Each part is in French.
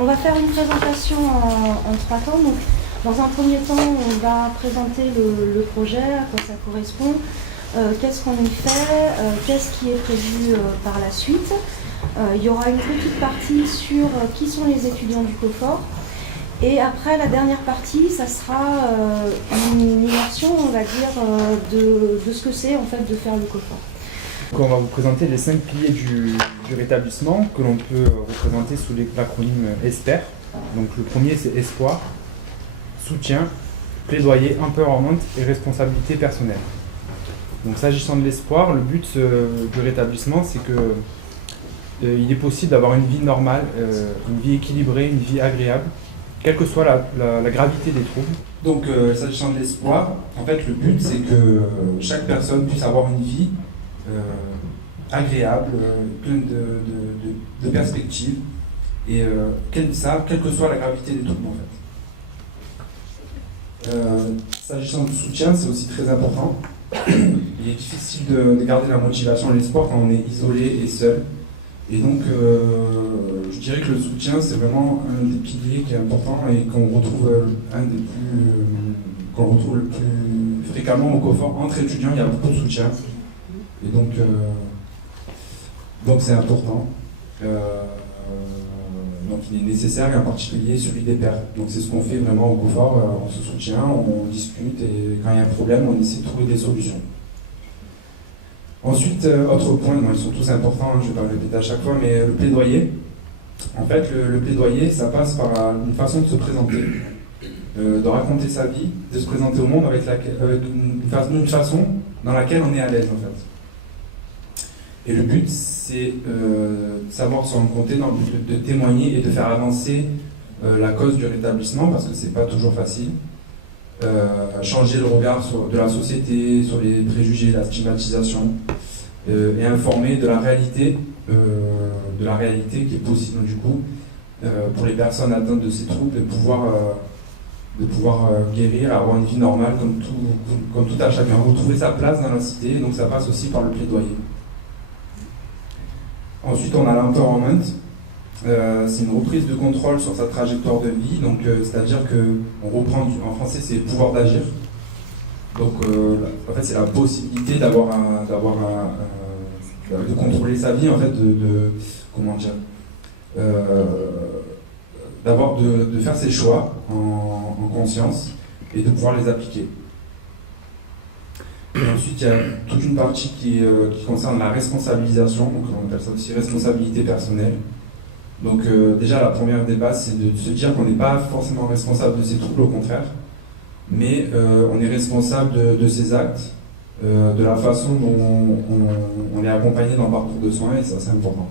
On va faire une présentation en 3 temps. Donc, dans un premier temps, on va présenter le projet, à quoi ça correspond, qu'est-ce qu'on y fait, qu'est-ce qui est prévu par la suite. Il y aura une petite partie sur qui sont les étudiants du COFOR. Et après, la dernière partie, ça sera une immersion, on va dire, de ce que c'est en fait de faire le COFOR. Donc on va vous présenter les 5 piliers du rétablissement que l'on peut représenter sous l'acronyme ESPER. Donc le premier c'est espoir, soutien, plaidoyer, empowerment et responsabilité personnelle. Donc s'agissant de l'espoir, le but du rétablissement c'est que il est possible d'avoir une vie normale, une vie équilibrée, une vie agréable, quelle que soit la gravité des troubles. Donc s'agissant de l'espoir, en fait le but c'est que chaque personne puisse avoir une vie agréable, pleine de perspectives, et quelle que soit la gravité des troubles en fait. S'agissant du soutien, c'est aussi très important. Il est difficile de garder la motivation et l'espoir quand on est isolé et seul. Et donc, je dirais que le soutien, c'est vraiment un des piliers qui est important et qu'on retrouve qu'on retrouve le plus fréquemment au COFOR. Entre étudiants, il y a beaucoup de soutien. Et donc c'est important. Donc il est nécessaire, et en particulier celui des pairs. Donc c'est ce qu'on fait vraiment au COFOR, on se soutient, on discute, et quand il y a un problème, on essaie de trouver des solutions. Ensuite, autre point, ils sont tous importants, je ne vais pas le répéter à chaque fois, mais le plaidoyer. En fait, le plaidoyer, ça passe par une façon de se présenter, de raconter sa vie, de se présenter au monde avec une façon dans laquelle on est à l'aise en fait. Et le but, c'est de savoir se rencontrer dans le but de témoigner et de faire avancer la cause du rétablissement, parce que c'est pas toujours facile. Changer le regard de la société, sur les préjugés, la stigmatisation, et informer de la réalité qui est possible du coup pour les personnes atteintes de ces troubles, de pouvoir guérir, avoir une vie normale comme tout à chacun, retrouver sa place dans la cité. Donc ça passe aussi par le plaidoyer. Ensuite, on a l'empowerment. C'est une reprise de contrôle sur sa trajectoire de vie. Donc, c'est-à-dire qu'on reprend, en français, c'est le pouvoir d'agir. Donc, en fait, c'est la possibilité de contrôler sa vie, en fait, de faire ses choix en conscience et de pouvoir les appliquer. Et ensuite, il y a toute une partie qui concerne la responsabilisation, donc on appelle ça aussi responsabilité personnelle. Donc déjà, la première des bases, c'est de se dire qu'on n'est pas forcément responsable de ses troubles, au contraire, mais on est responsable de ses actes, de la façon dont on est accompagné dans le parcours de soins, et ça, c'est important.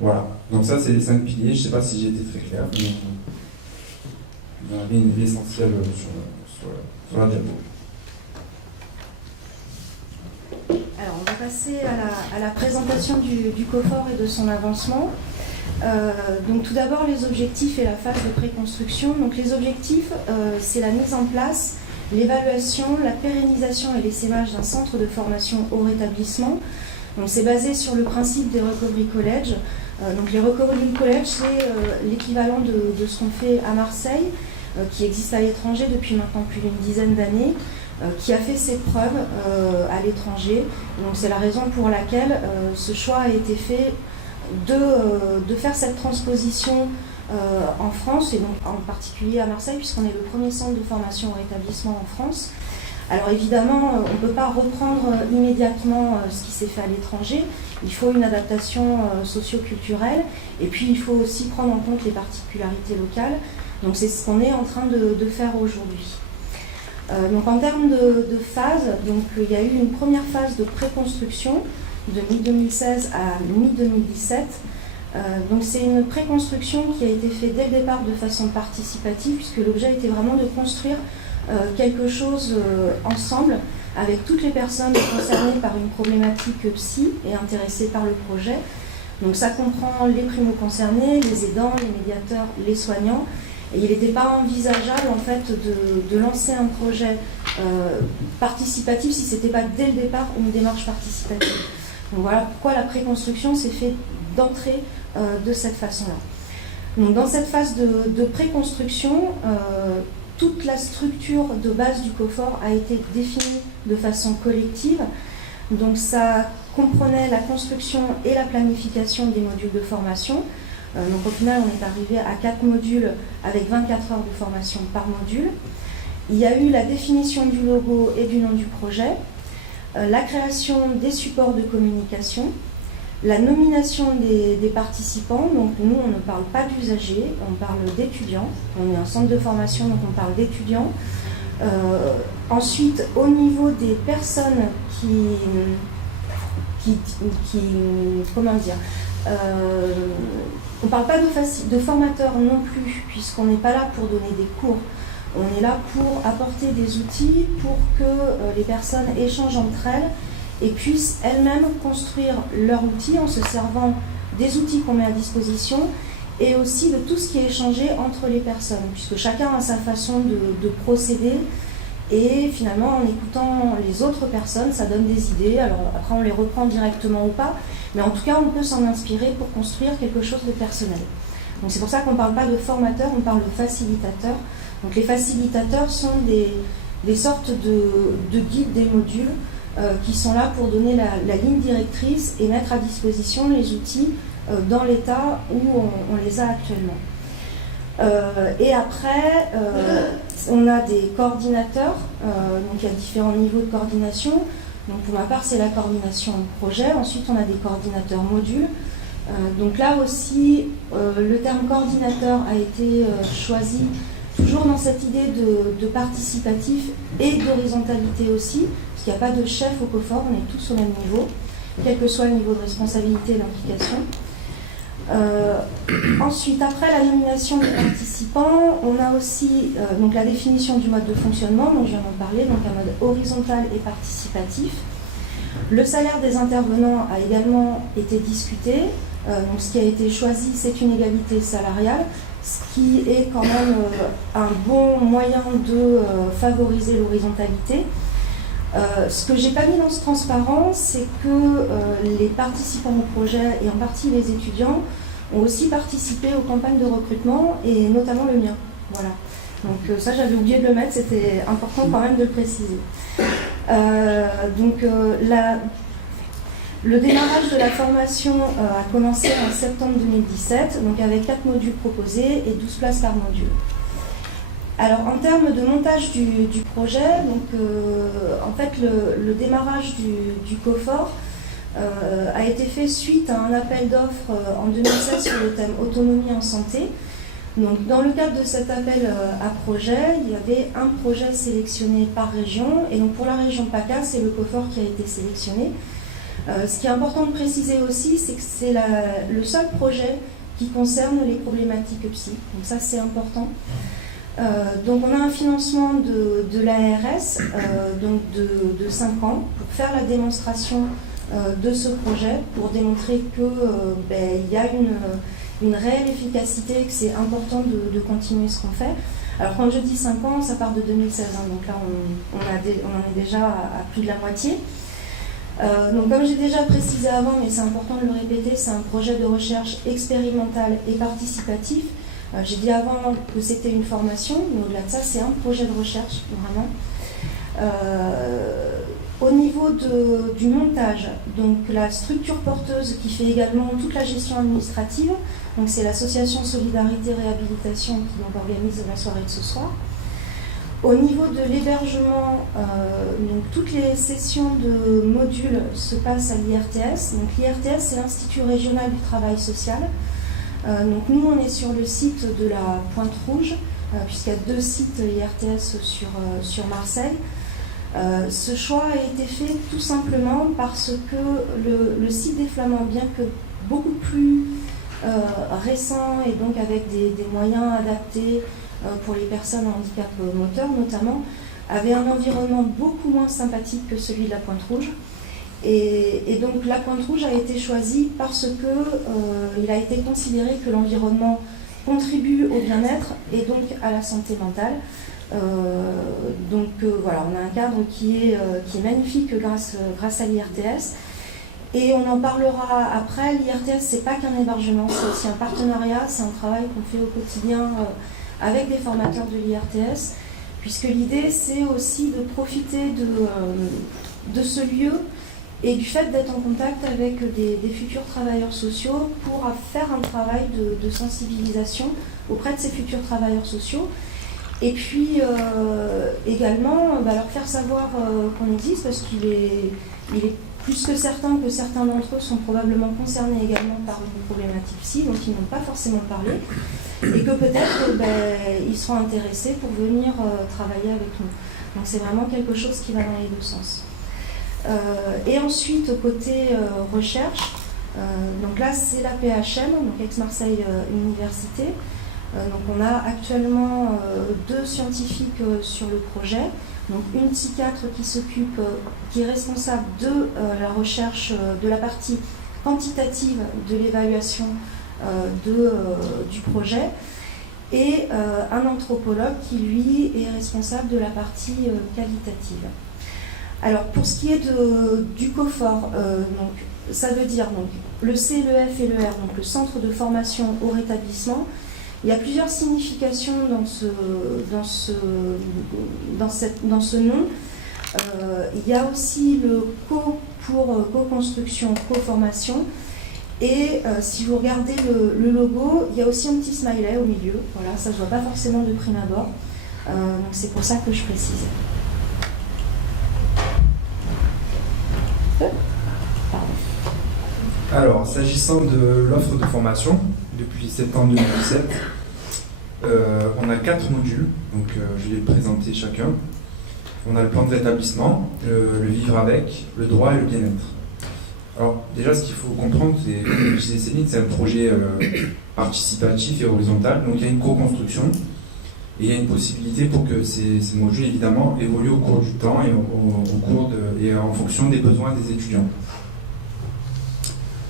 Voilà, donc ça, c'est les 5 piliers. Je ne sais pas si j'ai été très clair, mais vous avez l'essentiel sur la diapo. Alors, on va passer à la présentation du COFOR et de son avancement. Donc, tout d'abord, les objectifs et la phase de préconstruction. Donc, les objectifs, c'est la mise en place, l'évaluation, la pérennisation et l'essaimage d'un centre de formation au rétablissement. Donc, c'est basé sur le principe des Recovery College. Donc, les Recovery College, c'est l'équivalent de ce qu'on fait à Marseille, qui existe à l'étranger depuis maintenant plus d'une dizaine d'années, qui a fait ses preuves à l'étranger. Donc c'est la raison pour laquelle ce choix a été fait de faire cette transposition en France, et donc en particulier à Marseille, puisqu'on est le premier centre de formation au rétablissement en France. Alors évidemment, on ne peut pas reprendre immédiatement ce qui s'est fait à l'étranger. Il faut une adaptation socio-culturelle, et puis il faut aussi prendre en compte les particularités locales. Donc c'est ce qu'on est en train de faire aujourd'hui. Donc en termes de phase, donc il y a eu une première phase de préconstruction de mi-2016 à mi-2017. Donc c'est une préconstruction qui a été faite dès le départ de façon participative, puisque l'objet était vraiment de construire quelque chose ensemble avec toutes les personnes concernées par une problématique psy et intéressées par le projet. Donc ça comprend les primo-concernés, les aidants, les médiateurs, les soignants. Et il n'était pas envisageable en fait de lancer un projet participatif si ce n'était pas dès le départ une démarche participative. Donc voilà pourquoi la préconstruction s'est faite d'entrée de cette façon-là. Donc dans cette phase de préconstruction, toute la structure de base du COFOR a été définie de façon collective. Donc ça comprenait la construction et la planification des modules de formation. Donc au final, on est arrivé à 4 modules avec 24 heures de formation par module. Il y a eu la définition du logo et du nom du projet, la création des supports de communication, la nomination des participants. Donc nous, on ne parle pas d'usagers, on parle d'étudiants. On est un centre de formation, donc on parle d'étudiants. Ensuite, au niveau des personnes comment dire, on ne parle pas de formateurs non plus, puisqu'on n'est pas là pour donner des cours. On est là pour apporter des outils pour que les personnes échangent entre elles et puissent elles-mêmes construire leur outil en se servant des outils qu'on met à disposition et aussi de tout ce qui est échangé entre les personnes, puisque chacun a sa façon de procéder. Et finalement, en écoutant les autres personnes, ça donne des idées. Alors après, on les reprend directement ou pas, mais en tout cas, on peut s'en inspirer pour construire quelque chose de personnel. Donc c'est pour ça qu'on ne parle pas de formateurs, on parle de facilitateurs. Donc les facilitateurs sont des sortes de guides des modules qui sont là pour donner la ligne directrice et mettre à disposition les outils dans l'état où on les a actuellement. Et après, on a des coordinateurs, donc il y a différents niveaux de coordination. Donc pour ma part, c'est la coordination projet. Ensuite, on a des coordinateurs modules. Donc là aussi, le terme coordinateur a été choisi toujours dans cette idée de participatif et d'horizontalité aussi, parce qu'il n'y a pas de chef au COFOR, on est tous au même niveau, quel que soit le niveau de responsabilité et d'implication. Ensuite, après la nomination des participants, on a aussi donc la définition du mode de fonctionnement, dont je viens d'en parler, donc un mode horizontal et participatif. Le salaire des intervenants a également été discuté. Donc ce qui a été choisi, c'est une égalité salariale, ce qui est quand même un bon moyen de favoriser l'horizontalité. Ce que j'ai pas mis dans ce transparent, c'est que les participants au projet, et en partie les étudiants, ont aussi participé aux campagnes de recrutement, et notamment le mien. Voilà. Donc ça, j'avais oublié de le mettre, c'était important quand même de le préciser. Le démarrage de la formation a commencé en septembre 2017, donc avec 4 modules proposés et 12 places par module. Alors en termes de montage du projet, donc, en fait le démarrage du COFOR a été fait suite à un appel d'offres en 2016 sur le thème autonomie en santé. Donc dans le cadre de cet appel à projet, il y avait un projet sélectionné par région, et donc pour la région PACA, c'est le COFOR qui a été sélectionné. Ce qui est important de préciser aussi, c'est que c'est le seul projet qui concerne les problématiques psy. Donc ça, c'est important. Donc on a un financement de l'ARS donc de 5 ans pour faire la démonstration de ce projet, pour démontrer qu'il y a une réelle efficacité et que c'est important de continuer ce qu'on fait. Alors quand je dis 5 ans, ça part de 2016, hein, donc là on en est déjà à plus de la moitié. Donc comme j'ai déjà précisé avant, mais c'est important de le répéter, c'est un projet de recherche expérimental et participatif. J'ai dit avant que c'était une formation, mais au-delà de ça, c'est un projet de recherche, vraiment. Au niveau du montage, donc la structure porteuse qui fait également toute la gestion administrative, donc c'est l'association Solidarité Réhabilitation qui donc organise la soirée de ce soir. Au niveau de l'hébergement, donc toutes les sessions de modules se passent à l'IRTS. Donc l'IRTS, c'est l'Institut Régional du Travail Social. Donc nous, on est sur le site de la Pointe-Rouge, puisqu'il y a 2 sites IRTS sur Marseille. Ce choix a été fait tout simplement parce que le site des Flamands, bien que beaucoup plus récent et donc avec des moyens adaptés pour les personnes en handicap moteur notamment, avait un environnement beaucoup moins sympathique que celui de la Pointe-Rouge. Et donc la Pointe-Rouge a été choisie parce qu'il a été considéré que l'environnement contribue au bien-être et donc à la santé mentale. Voilà, on a un cadre qui est magnifique grâce à l'IRTS. Et on en parlera après. L'IRTS, c'est pas qu'un hébergement, c'est aussi un partenariat, c'est un travail qu'on fait au quotidien avec des formateurs de l'IRTS, puisque l'idée, c'est aussi de profiter de ce lieu et du fait d'être en contact avec des futurs travailleurs sociaux pour faire un travail de sensibilisation auprès de ces futurs travailleurs sociaux. Et puis également leur faire savoir qu'on existe, parce qu'il est plus que certains d'entre eux sont probablement concernés également par une problématique-ci, dont ils n'ont pas forcément parlé, et que peut-être ils seront intéressés pour venir travailler avec nous. Donc c'est vraiment quelque chose qui va dans les deux sens. Et ensuite, côté recherche, donc là c'est la PHM, donc Aix-Marseille Université. Donc on a actuellement 2 scientifiques sur le projet, donc une psychiatre qui est responsable de la recherche de la partie quantitative de l'évaluation du projet, et un anthropologue qui lui est responsable de la partie qualitative. Alors pour ce qui est du COFOR, donc, ça veut dire donc, le C, le F et le R, donc le centre de formation au rétablissement. Il y a plusieurs significations dans ce nom. Il y a aussi le co pour co-construction, co-formation. Et si vous regardez le logo, il y a aussi un petit smiley au milieu. Voilà, ça ne se voit pas forcément de prime abord. Donc c'est pour ça que je précise. Alors, s'agissant de l'offre de formation, depuis septembre 2017, on a 4 modules, donc je vais les présenter chacun. On a le plan de rétablissement, le vivre avec, le droit et le bien-être. Alors, déjà, ce qu'il faut comprendre, c'est que Céline, c'est un projet participatif et horizontal, donc il y a une co-construction, et il y a une possibilité pour que ces modules, évidemment, évoluent au cours du temps et, et en fonction des besoins des étudiants.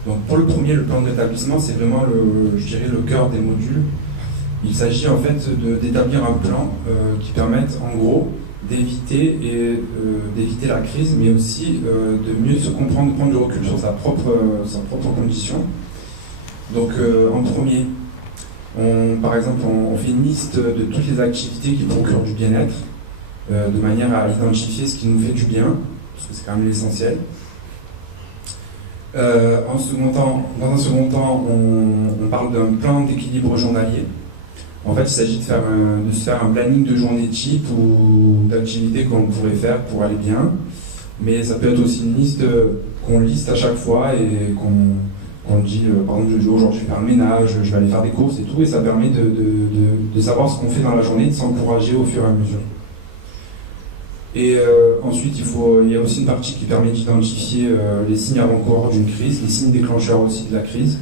Donc pour le premier, le plan de rétablissement, c'est vraiment le cœur des modules. Il s'agit en fait d'établir un plan qui permette en gros d'éviter la crise, mais aussi de mieux se comprendre, de prendre du recul sur sa propre condition. Donc en premier, par exemple, on fait une liste de toutes les activités qui procurent du bien-être, de manière à identifier ce qui nous fait du bien, parce que c'est quand même l'essentiel. Dans un second temps, on parle d'un plan d'équilibre journalier. En fait, il s'agit de se faire un planning de journée type ou d'activités qu'on pourrait faire pour aller bien. Mais ça peut être aussi une liste qu'on liste à chaque fois et qu'on dit, par exemple, aujourd'hui je vais faire le ménage, je vais aller faire des courses et tout, et ça permet de savoir ce qu'on fait dans la journée, de s'encourager au fur et à mesure. Et ensuite, il y a aussi une partie qui permet d'identifier les signes avant-coureurs d'une crise, les signes déclencheurs aussi de la crise,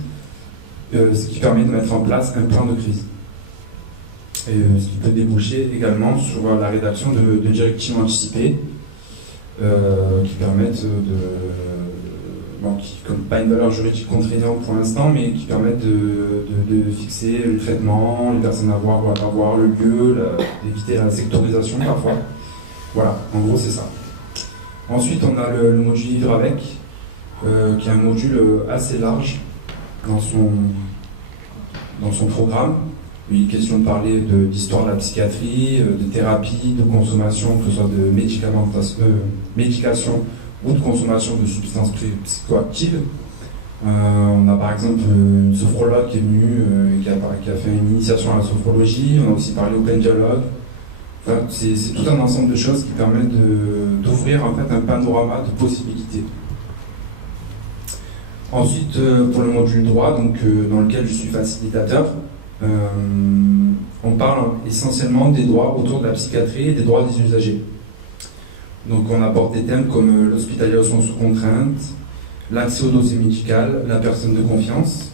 ce qui permet de mettre en place un plan de crise. Et ce qui peut déboucher également sur la rédaction de directives anticipées qui permettent qui n'ont pas une valeur juridique contraignante pour l'instant, mais qui permettent de fixer le traitement, les personnes à voir ou à pas voir, le lieu, d'éviter la sectorisation parfois. Voilà, en gros c'est ça. Ensuite on a le module Vivre avec, qui est un module assez large dans son programme. Il est question de parler d'histoire de la psychiatrie, de thérapie, de consommation, que ce soit de médication ou de consommation de substances psychoactives. On a par exemple une sophrologue qui est venue, qui a fait une initiation à la sophrologie. On a aussi parlé Open Dialogue. Enfin, c'est tout un ensemble de choses qui permettent d'ouvrir en fait un panorama de possibilités. Ensuite, pour le module droit, donc, dans lequel je suis facilitateur, on parle essentiellement des droits autour de la psychiatrie et des droits des usagers. Donc on aborde des thèmes comme l'hospitalisation sous contrainte, l'accès au dossier médical, la personne de confiance.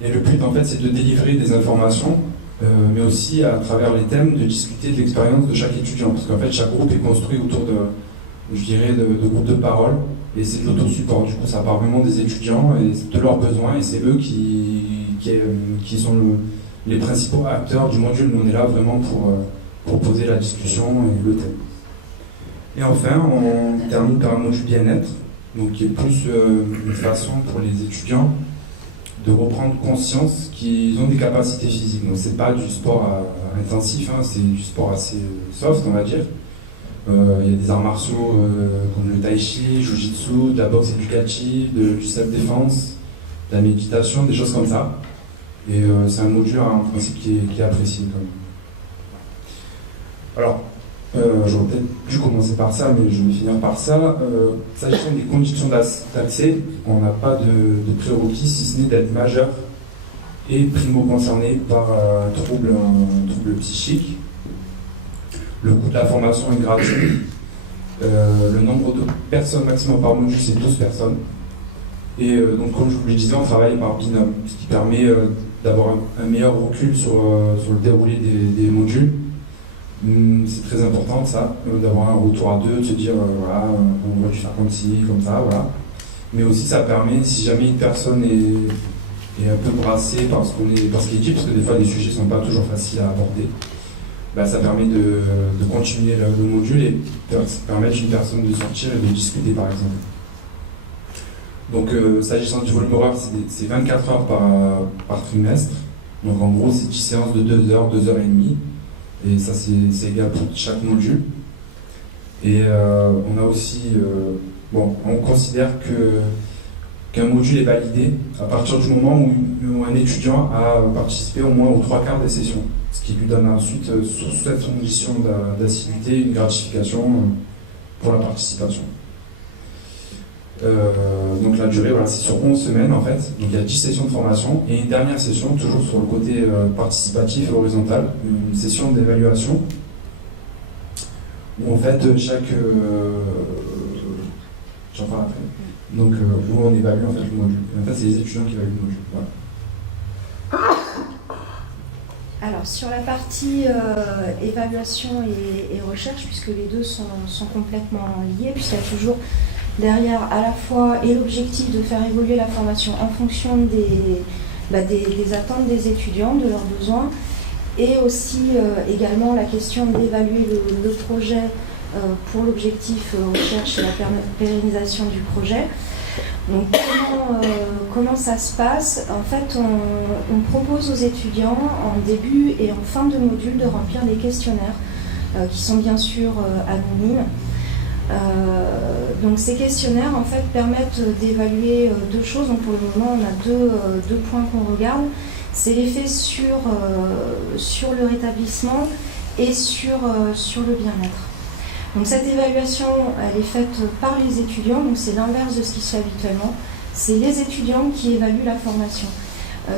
Et le but en fait c'est de délivrer des informations, mais aussi à travers les thèmes de discuter de l'expérience de chaque étudiant. Parce qu'en fait chaque groupe est construit autour de groupes de parole, et c'est de l'autosupport. Du coup ça part vraiment des étudiants et de leurs besoins, et c'est eux qui sont les principaux acteurs du module. Nous on est là vraiment pour poser la discussion et le thème. Et enfin, on termine par un module bien-être. donc qui est plus une façon pour les étudiants de reprendre conscience qu'ils ont des capacités physiques. Donc c'est pas du sport intensif, hein, c'est du sport assez soft, on va dire. Il y a des arts martiaux comme le tai chi, jiu-jitsu, de la boxe éducative, du self-défense, de la méditation, des choses comme ça. Et c'est un module en principe qui est apprécié quand même. Alors, j'aurais peut-être dû commencer par ça, mais je vais finir par ça. S'agissant des conditions d'accès, on n'a pas de prérequis si ce n'est d'être majeur et primo-concerné par un trouble psychique. Le coût de la formation est gratuit. Le nombre de personnes maximum par module, c'est 12 personnes. Et donc, comme je vous le disais, on travaille par binôme, ce qui permet d'avoir un meilleur recul sur le déroulé des modules. C'est très important ça, d'avoir un retour à deux, de se dire voilà, on va faire comme ci, comme ça, voilà. Mais aussi ça permet, si jamais une personne est un peu brassée par ce qu'il dit, parce que des fois les sujets ne sont pas toujours faciles à aborder, bah, ça permet de continuer le module et permettre à une personne de sortir et de discuter par exemple. Donc s'agissant du volume horaire, c'est 24 heures par trimestre, donc en gros c'est 10 séances de 2 heures, 2 heures et demie. Et ça, c'est égal pour chaque module. Et on a aussi, on considère qu'un module est validé à partir du moment où un étudiant a participé au moins aux 3/4 des sessions, ce qui lui donne ensuite, sous cette condition d'assiduité, une gratification pour la participation. Donc la durée, voilà, c'est sur 11 semaines en fait. Donc il y a 10 sessions de formation et une dernière session, toujours sur le côté participatif et horizontal, une session d'évaluation où en fait j'en parle après. Donc où on évalue en fait le module. Et en fait c'est les étudiants qui évaluent le module. Voilà. Alors sur la partie évaluation et recherche, puisque les deux sont complètement liés, puisqu'il y a toujours derrière à la fois et l'objectif de faire évoluer la formation en fonction des attentes des étudiants, de leurs besoins, et aussi également la question d'évaluer le projet pour l'objectif recherche et la pérennisation du projet. Donc comment ça se passe? En fait, on propose aux étudiants en début et en fin de module de remplir des questionnaires qui sont bien sûr anonymes. Donc ces questionnaires en fait permettent d'évaluer deux choses. Donc pour le moment on a deux points qu'on regarde. C'est l'effet sur le rétablissement et sur le bien-être. Donc cette évaluation elle est faite par les étudiants, donc c'est l'inverse de ce qui se fait habituellement. C'est les étudiants qui évaluent la formation.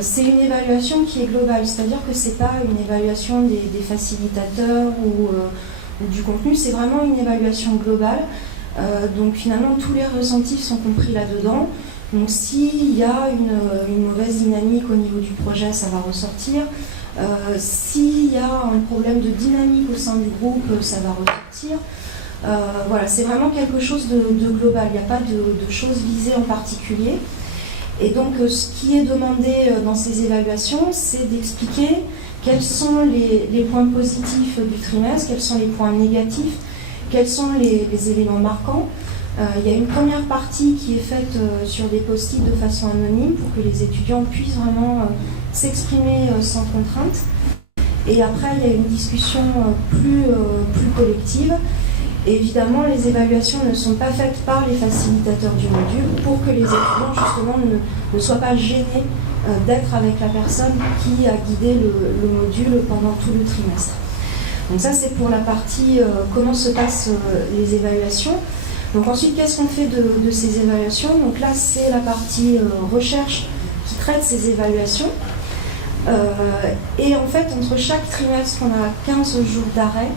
C'est une évaluation qui est globale, c'est-à-dire que c'est pas une évaluation des facilitateurs ou du contenu, c'est vraiment une évaluation globale. Donc finalement, tous les ressentis sont compris là-dedans. Donc s'il y a une mauvaise dynamique au niveau du projet, ça va ressortir. S'il y a un problème de dynamique au sein du groupe, ça va ressortir. Voilà, c'est vraiment quelque chose de global. Il n'y a pas de choses visées en particulier. Et donc ce qui est demandé dans ces évaluations, c'est d'expliquer quels sont les points positifs du trimestre, quels sont les points négatifs, quels sont les éléments marquants. Il y a une première partie qui est faite sur des post-it de façon anonyme pour que les étudiants puissent vraiment s'exprimer sans contrainte. Et après, il y a une discussion plus collective. Et évidemment, les évaluations ne sont pas faites par les facilitateurs du module pour que les étudiants justement ne soient pas gênés d'être avec la personne qui a guidé le module pendant tout le trimestre. Donc ça c'est pour la partie comment se passent les évaluations. Donc ensuite qu'est-ce qu'on fait de ces évaluations? Donc là c'est la partie recherche qui traite ces évaluations. Et en fait entre chaque trimestre on a 15 jours d'arrêt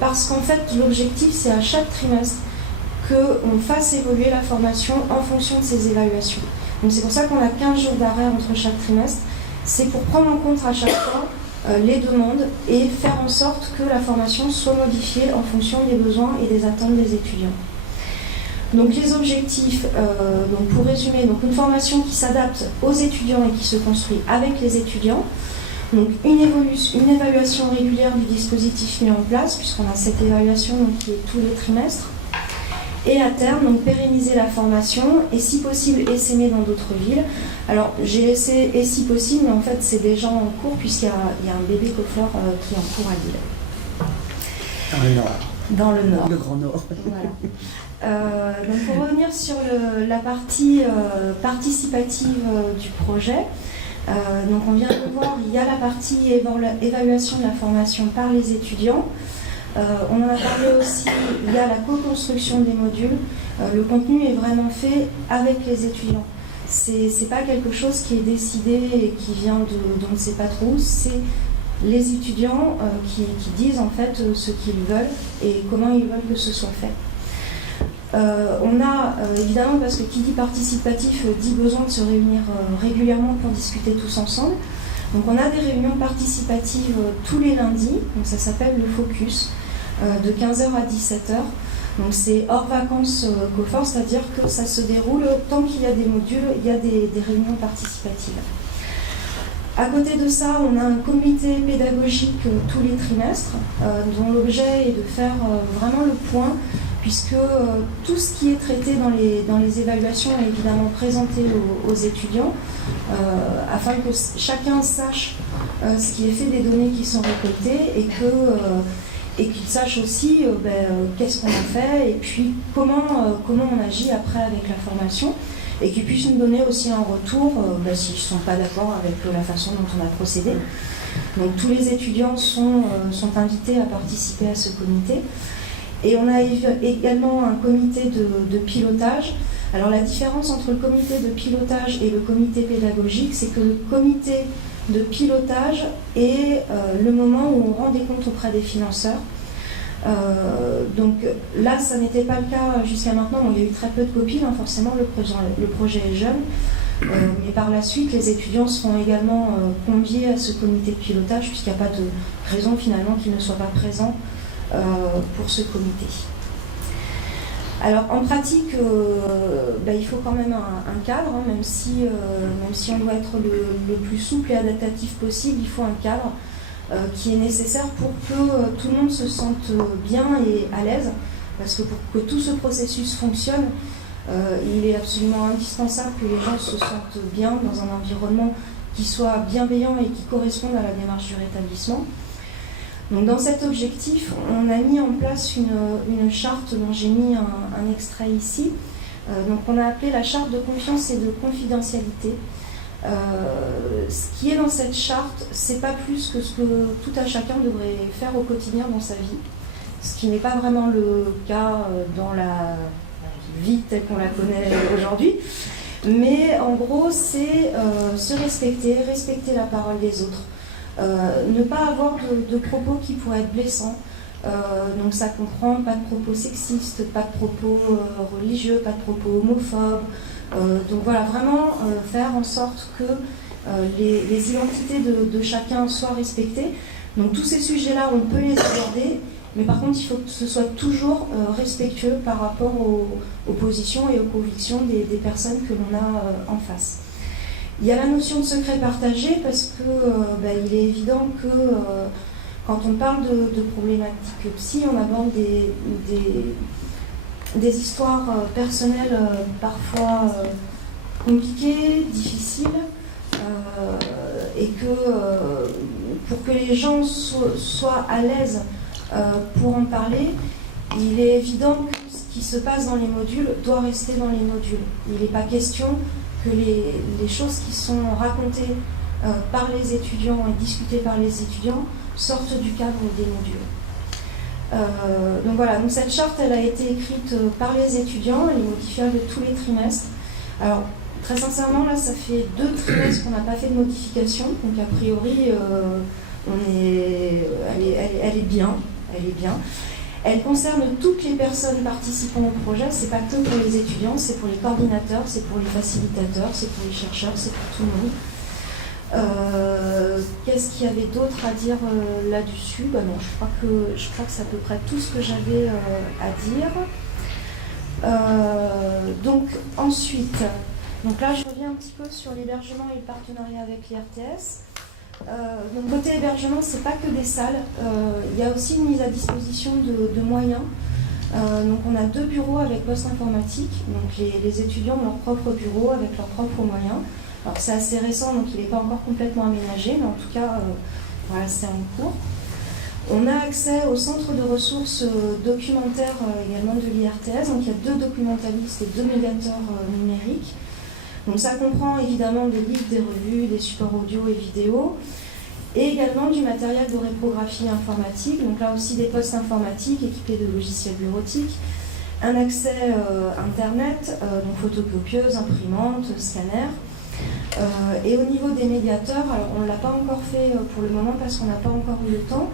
parce qu'en fait l'objectif c'est à chaque trimestre qu'on fasse évoluer la formation en fonction de ces évaluations. Donc c'est pour ça qu'on a 15 jours d'arrêt entre chaque trimestre. C'est pour prendre en compte à chaque fois les demandes et faire en sorte que la formation soit modifiée en fonction des besoins et des attentes des étudiants. Donc les objectifs, donc pour résumer, donc une formation qui s'adapte aux étudiants et qui se construit avec les étudiants. Donc une évaluation régulière du dispositif mis en place, puisqu'on a cette évaluation donc, qui est tous les trimestres. et à terme, donc pérenniser la formation et si possible essaimer dans d'autres villes. Alors j'ai laissé et si possible, mais en fait c'est déjà en cours puisqu'il y a un bébé coiffeur qui est en cours à Lille. Dans le Nord. Dans le Nord. Le Grand Nord. Voilà. Donc pour revenir sur la partie participative du projet, donc on vient de le voir, il y a la partie évaluation de la formation par les étudiants. On en a parlé aussi, il y a la co-construction des modules. Le contenu est vraiment fait avec les étudiants. C'est pas quelque chose qui est décidé et qui vient d'on ne sait pas trop. C'est les étudiants qui disent en fait ce qu'ils veulent et comment ils veulent que ce soit fait. On a évidemment, parce que qui dit participatif dit besoin de se réunir régulièrement pour discuter tous ensemble. Donc on a des réunions participatives tous les lundis, donc ça s'appelle le Focus, de 15h à 17h. Donc c'est hors vacances COFOR, c'est-à-dire que ça se déroule tant qu'il y a des modules, il y a des réunions participatives. À côté de ça, on a un comité pédagogique tous les trimestres, dont l'objet est de faire vraiment le point, puisque tout ce qui est traité dans les évaluations est évidemment présenté aux étudiants, afin que chacun sache ce qui est fait des données qui sont récoltées et qu'ils sachent aussi qu'est-ce qu'on a fait et puis comment on agit après avec la formation, et qu'ils puissent nous donner aussi un retour s'ils ne sont pas d'accord avec la façon dont on a procédé. Donc tous les étudiants sont invités à participer à ce comité. Et on a également un comité de pilotage. Alors la différence entre le comité de pilotage et le comité pédagogique, c'est que le comité de pilotage est le moment où on rend des comptes auprès des financeurs. Donc là, ça n'était pas le cas jusqu'à maintenant. Bon, il y a eu très peu de copies, hein, forcément, le projet est jeune. Mais par la suite, les étudiants seront également conviés à ce comité de pilotage, puisqu'il n'y a pas de raison finalement qu'ils ne soient pas présents pour ce comité. Alors en pratique, il faut quand même un cadre, hein, même si on doit être le plus souple et adaptatif possible, il faut un cadre qui est nécessaire pour que tout le monde se sente bien et à l'aise, parce que pour que tout ce processus fonctionne, il est absolument indispensable que les gens se sentent bien dans un environnement qui soit bienveillant et qui corresponde à la démarche du rétablissement. Donc dans cet objectif, on a mis en place une charte dont j'ai mis un extrait ici. Donc on a appelé la charte de confiance et de confidentialité. Ce qui est dans cette charte, c'est pas plus que ce que tout un chacun devrait faire au quotidien dans sa vie, ce qui n'est pas vraiment le cas dans la vie telle qu'on la connaît aujourd'hui. Mais en gros, c'est se respecter, respecter la parole des autres. Ne pas avoir de propos qui pourraient être blessants. Donc ça comprend pas de propos sexistes, pas de propos religieux, pas de propos homophobes. Donc voilà, vraiment faire en sorte que les identités de chacun soient respectées. Donc tous ces sujets-là, on peut les aborder, mais par contre, il faut que ce soit toujours respectueux par rapport aux positions et aux convictions des personnes que l'on a en face. Il y a la notion de secret partagé parce que il est évident que quand on parle de problématiques psy, on aborde des histoires personnelles parfois compliquées, difficiles, et que pour que les gens soient à l'aise pour en parler, il est évident que ce qui se passe dans les modules doit rester dans les modules. Il n'est pas question que les choses qui sont racontées par les étudiants et discutées par les étudiants sortent du cadre des modules. Donc voilà, donc cette charte, elle a été écrite par les étudiants, elle est modifiable tous les trimestres. Alors, très sincèrement, là, ça fait 2 trimestres qu'on n'a pas fait de modification, donc a priori, elle est bien. Elle concerne toutes les personnes participant au projet, c'est pas que pour les étudiants, c'est pour les coordinateurs, c'est pour les facilitateurs, c'est pour les chercheurs, c'est pour tout le monde. Qu'est-ce qu'il y avait d'autre à dire là-dessus ? Non, je crois que c'est à peu près tout ce que j'avais à dire. Donc ensuite, là je reviens un petit peu sur l'hébergement et le partenariat avec l'IRTS. Donc côté hébergement, c'est pas que des salles, il y a aussi une mise à disposition de moyens. Donc on a 2 bureaux avec poste informatique, donc les étudiants ont leur propre bureau avec leurs propres moyens. Alors c'est assez récent, donc il n'est pas encore complètement aménagé, mais en tout cas, voilà, c'est en cours. On a accès au centre de ressources documentaires également de l'IRTS, donc il y a 2 documentalistes et 2 médiateurs numériques. Donc ça comprend évidemment des livres, des revues, des supports audio et vidéo, et également du matériel de réprographie informatique, donc là aussi des postes informatiques équipés de logiciels bureautiques, un accès Internet, donc photocopieuse, imprimante, scanner. Et au niveau des médiateurs, alors on ne l'a pas encore fait pour le moment parce qu'on n'a pas encore eu le temps,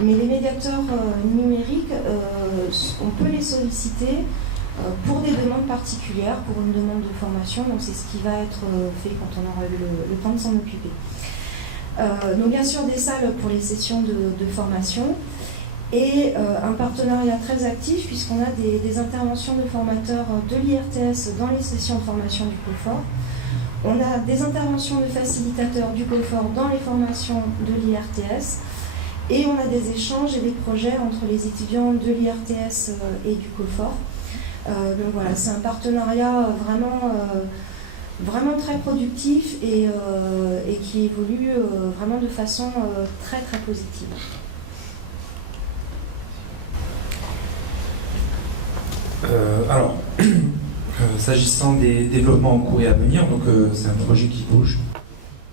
mais les médiateurs numériques, on peut les solliciter pour des demandes particulières, pour une demande de formation, donc c'est ce qui va être fait quand on aura eu le temps de s'en occuper. Donc bien sûr des salles pour les sessions de formation et un partenariat très actif puisqu'on a des interventions de formateurs de l'IRTS dans les sessions de formation du COFOR. On a des interventions de facilitateurs du COFOR dans les formations de l'IRTS et on a des échanges et des projets entre les étudiants de l'IRTS et du COFOR. Donc voilà, c'est un partenariat vraiment très productif et qui évolue vraiment de façon très très positive. Alors, s'agissant des développements en cours et à venir, donc c'est un projet qui bouge.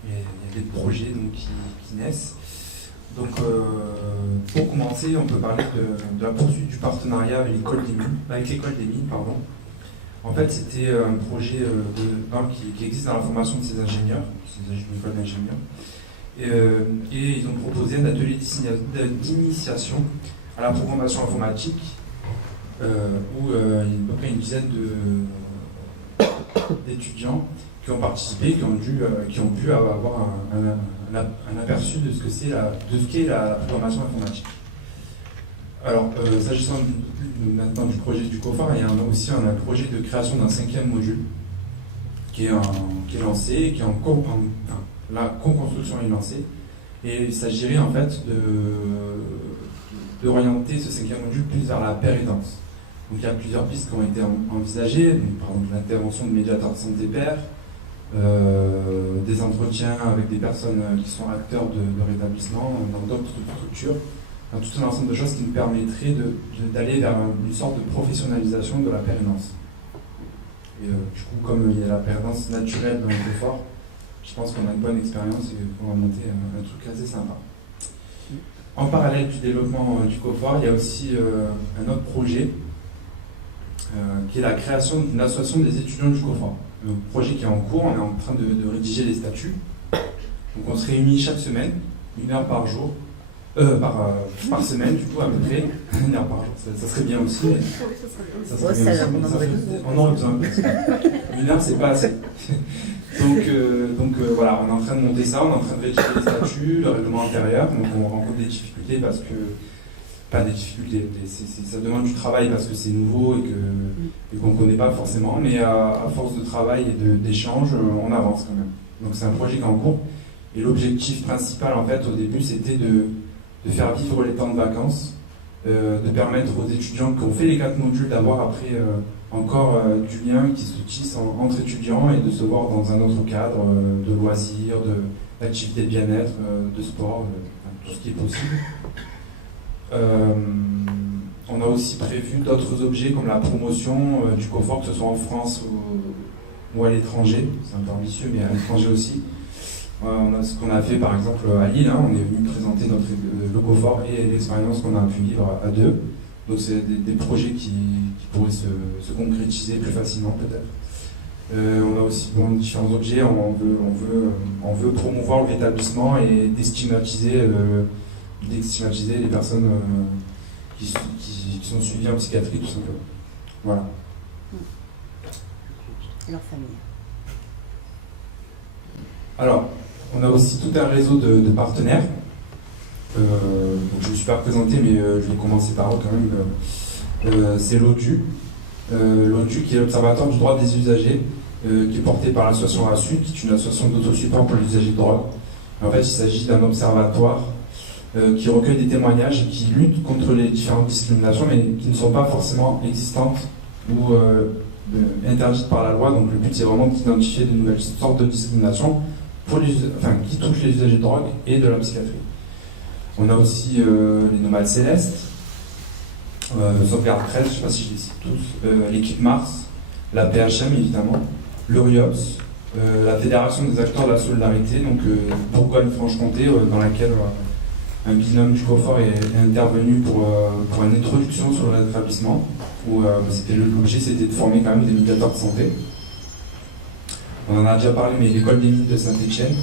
Il y a des projets donc, qui naissent. Donc, pour commencer, on peut parler de la poursuite du partenariat avec l'école des mines. En fait, c'était un projet qui existe dans la formation de ces ingénieurs, c'est une école d'ingénieurs, et ils ont proposé un atelier d'initiation à la programmation informatique, où il y a à peu près une dizaine d'étudiants qui ont participé, qui ont pu avoir un aperçu de ce qu'est la programmation informatique. Alors, s'agissant maintenant du projet du COFOR, il y a aussi un projet de création d'un 5e module qui est lancé, qui est la co-construction est lancée, et il s'agirait en fait d'orienter ce 5e module plus vers la paire et danse. Donc il y a plusieurs pistes qui ont été envisagées, donc, par exemple l'intervention de médiateurs de santé pair, des entretiens avec des personnes qui sont acteurs de rétablissement dans d'autres structures, dans tout un ensemble de choses qui nous permettraient d'aller vers une sorte de professionnalisation de la pérénance. Et du coup, comme il y a la pérénance naturelle dans le COFOR, je pense qu'on a une bonne expérience et qu'on va monter un truc assez sympa. En parallèle du développement du COFOR, il y a aussi un autre projet qui est la création d'une association des étudiants du COFOR. Un projet qui est en cours, on est en train de rédiger les statuts. Donc on se réunit chaque semaine, 1 heure par jour, par semaine du coup à peu près, 1 heure par jour, ça serait bien aussi. On aurait besoin. 1 heure c'est pas assez. Donc voilà, on est en train de monter ça, on est en train de rédiger les statuts, le règlement intérieur, donc on rencontre des difficultés parce que pas des difficultés, ça demande du travail parce que c'est nouveau et qu'on ne connaît pas forcément, mais à force de travail et d'échanges, on avance quand même. Donc c'est un projet qui est en cours, et l'objectif principal en fait au début c'était de faire vivre les temps de vacances, de permettre aux étudiants qui ont fait les 4 modules d'avoir après encore du lien qui se tisse entre étudiants et de se voir dans un autre cadre de loisirs, d'activités de bien-être, de sport, tout ce qui est possible. On a aussi prévu d'autres objets comme la promotion du COFOR, que ce soit en France ou à l'étranger. C'est un peu ambitieux, mais à l'étranger aussi. Ce qu'on a fait par exemple à Lille, on est venu présenter le COFOR et l'expérience qu'on a pu vivre à 2. Donc c'est des projets qui pourraient se concrétiser plus facilement peut-être. On a aussi différents objets, on veut promouvoir le rétablissement et déstigmatiser les personnes qui sont suivies en psychiatrie tout simplement. Voilà. Leur famille. Alors, on a aussi tout un réseau de partenaires. Donc je ne me suis pas présenté, mais je vais commencer par eux quand même. C'est l'ODU. L'ODU qui est l'Observatoire du droit des usagers, qui est porté par l'association ASU, qui est une association d'autosupport pour les usagers de drogue. En fait, il s'agit d'un observatoire qui recueille des témoignages et qui lutte contre les différentes discriminations, mais qui ne sont pas forcément existantes ou interdites par la loi. Donc le but, c'est vraiment d'identifier de nouvelles sortes de discriminations qui touchent les usagers de drogue et de la psychiatrie. On a aussi les nomades célestes, Sauvegarde Presse, je ne sais pas si je les cite tous, l'équipe Mars, la PHM évidemment, l'URIOPS, la Fédération des acteurs de la solidarité, donc Bourgogne-Franche-Comté, dans laquelle un binôme du COFOR est intervenu pour une introduction sur le rétablissement, où l'objet c'était de former quand même des médiateurs de santé. On en a déjà parlé, mais l'école des mines de Saint-Etienne,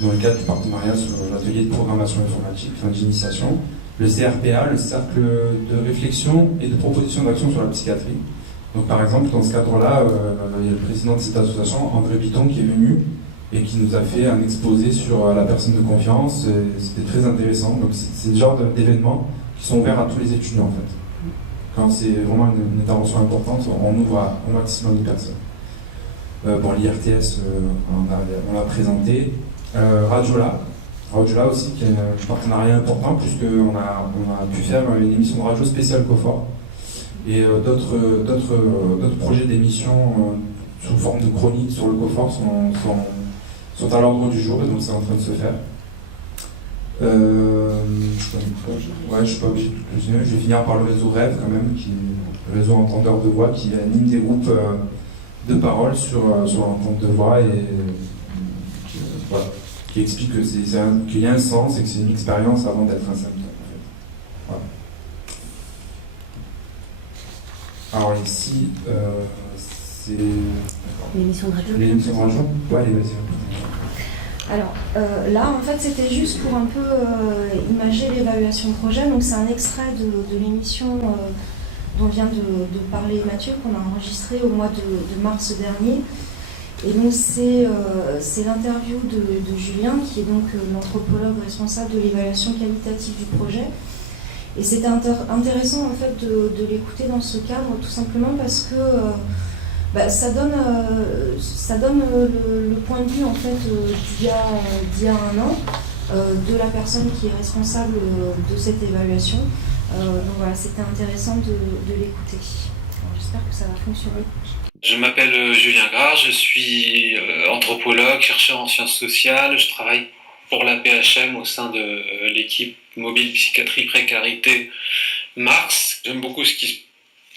dans le cadre du partenariat sur l'atelier de programmation informatique, fin d'initiation, le CRPA, le cercle de réflexion et de proposition d'action sur la psychiatrie. Donc par exemple, dans ce cadre-là, il y a le président de cette association, André Piton, qui est venu et qui nous a fait un exposé sur la personne de confiance. C'était très intéressant. Donc c'est le genre d'événements qui sont ouverts à tous les étudiants en fait. Quand c'est vraiment une intervention importante, on ouvre au maximum de personnes. L'IRTS, on l'a présenté. Radiola aussi, qui est un partenariat important, puisqu'on a pu faire une émission de radio spéciale COFOR. Et d'autres projets d'émissions sous forme de chroniques sur le COFOR sont à l'ordre du jour, et donc c'est en train de se faire. Je ne suis pas obligé de tout continuer. Je vais finir par le réseau Rêve, quand même, le réseau Entendeurs de Voix, qui anime des groupes de parole sur l'entente de voix et qui explique qu'il y a un sens et que c'est une expérience avant d'être un symptôme. En fait. Voilà. Alors ici, c'est l'émission de radio. L'émission de radio. Ouais, allez, vas-y. Alors là, en fait, c'était juste pour un peu imager l'évaluation de projet. Donc c'est un extrait de l'émission dont vient de parler Mathieu, qu'on a enregistré au mois de mars dernier. Et donc c'est l'interview de Julien, qui est donc l'anthropologue responsable de l'évaluation qualitative du projet. Et c'était intéressant en fait de l'écouter dans ce cadre, tout simplement parce que ça donne le point de vue en fait d'il y a un an de la personne qui est responsable de cette évaluation. Donc voilà, c'était intéressant de l'écouter. J'espère que ça va fonctionner. Je m'appelle Julien Gras, je suis anthropologue, chercheur en sciences sociales, je travaille pour la PHM au sein de l'équipe mobile psychiatrie précarité Mars. J'aime beaucoup ce qui se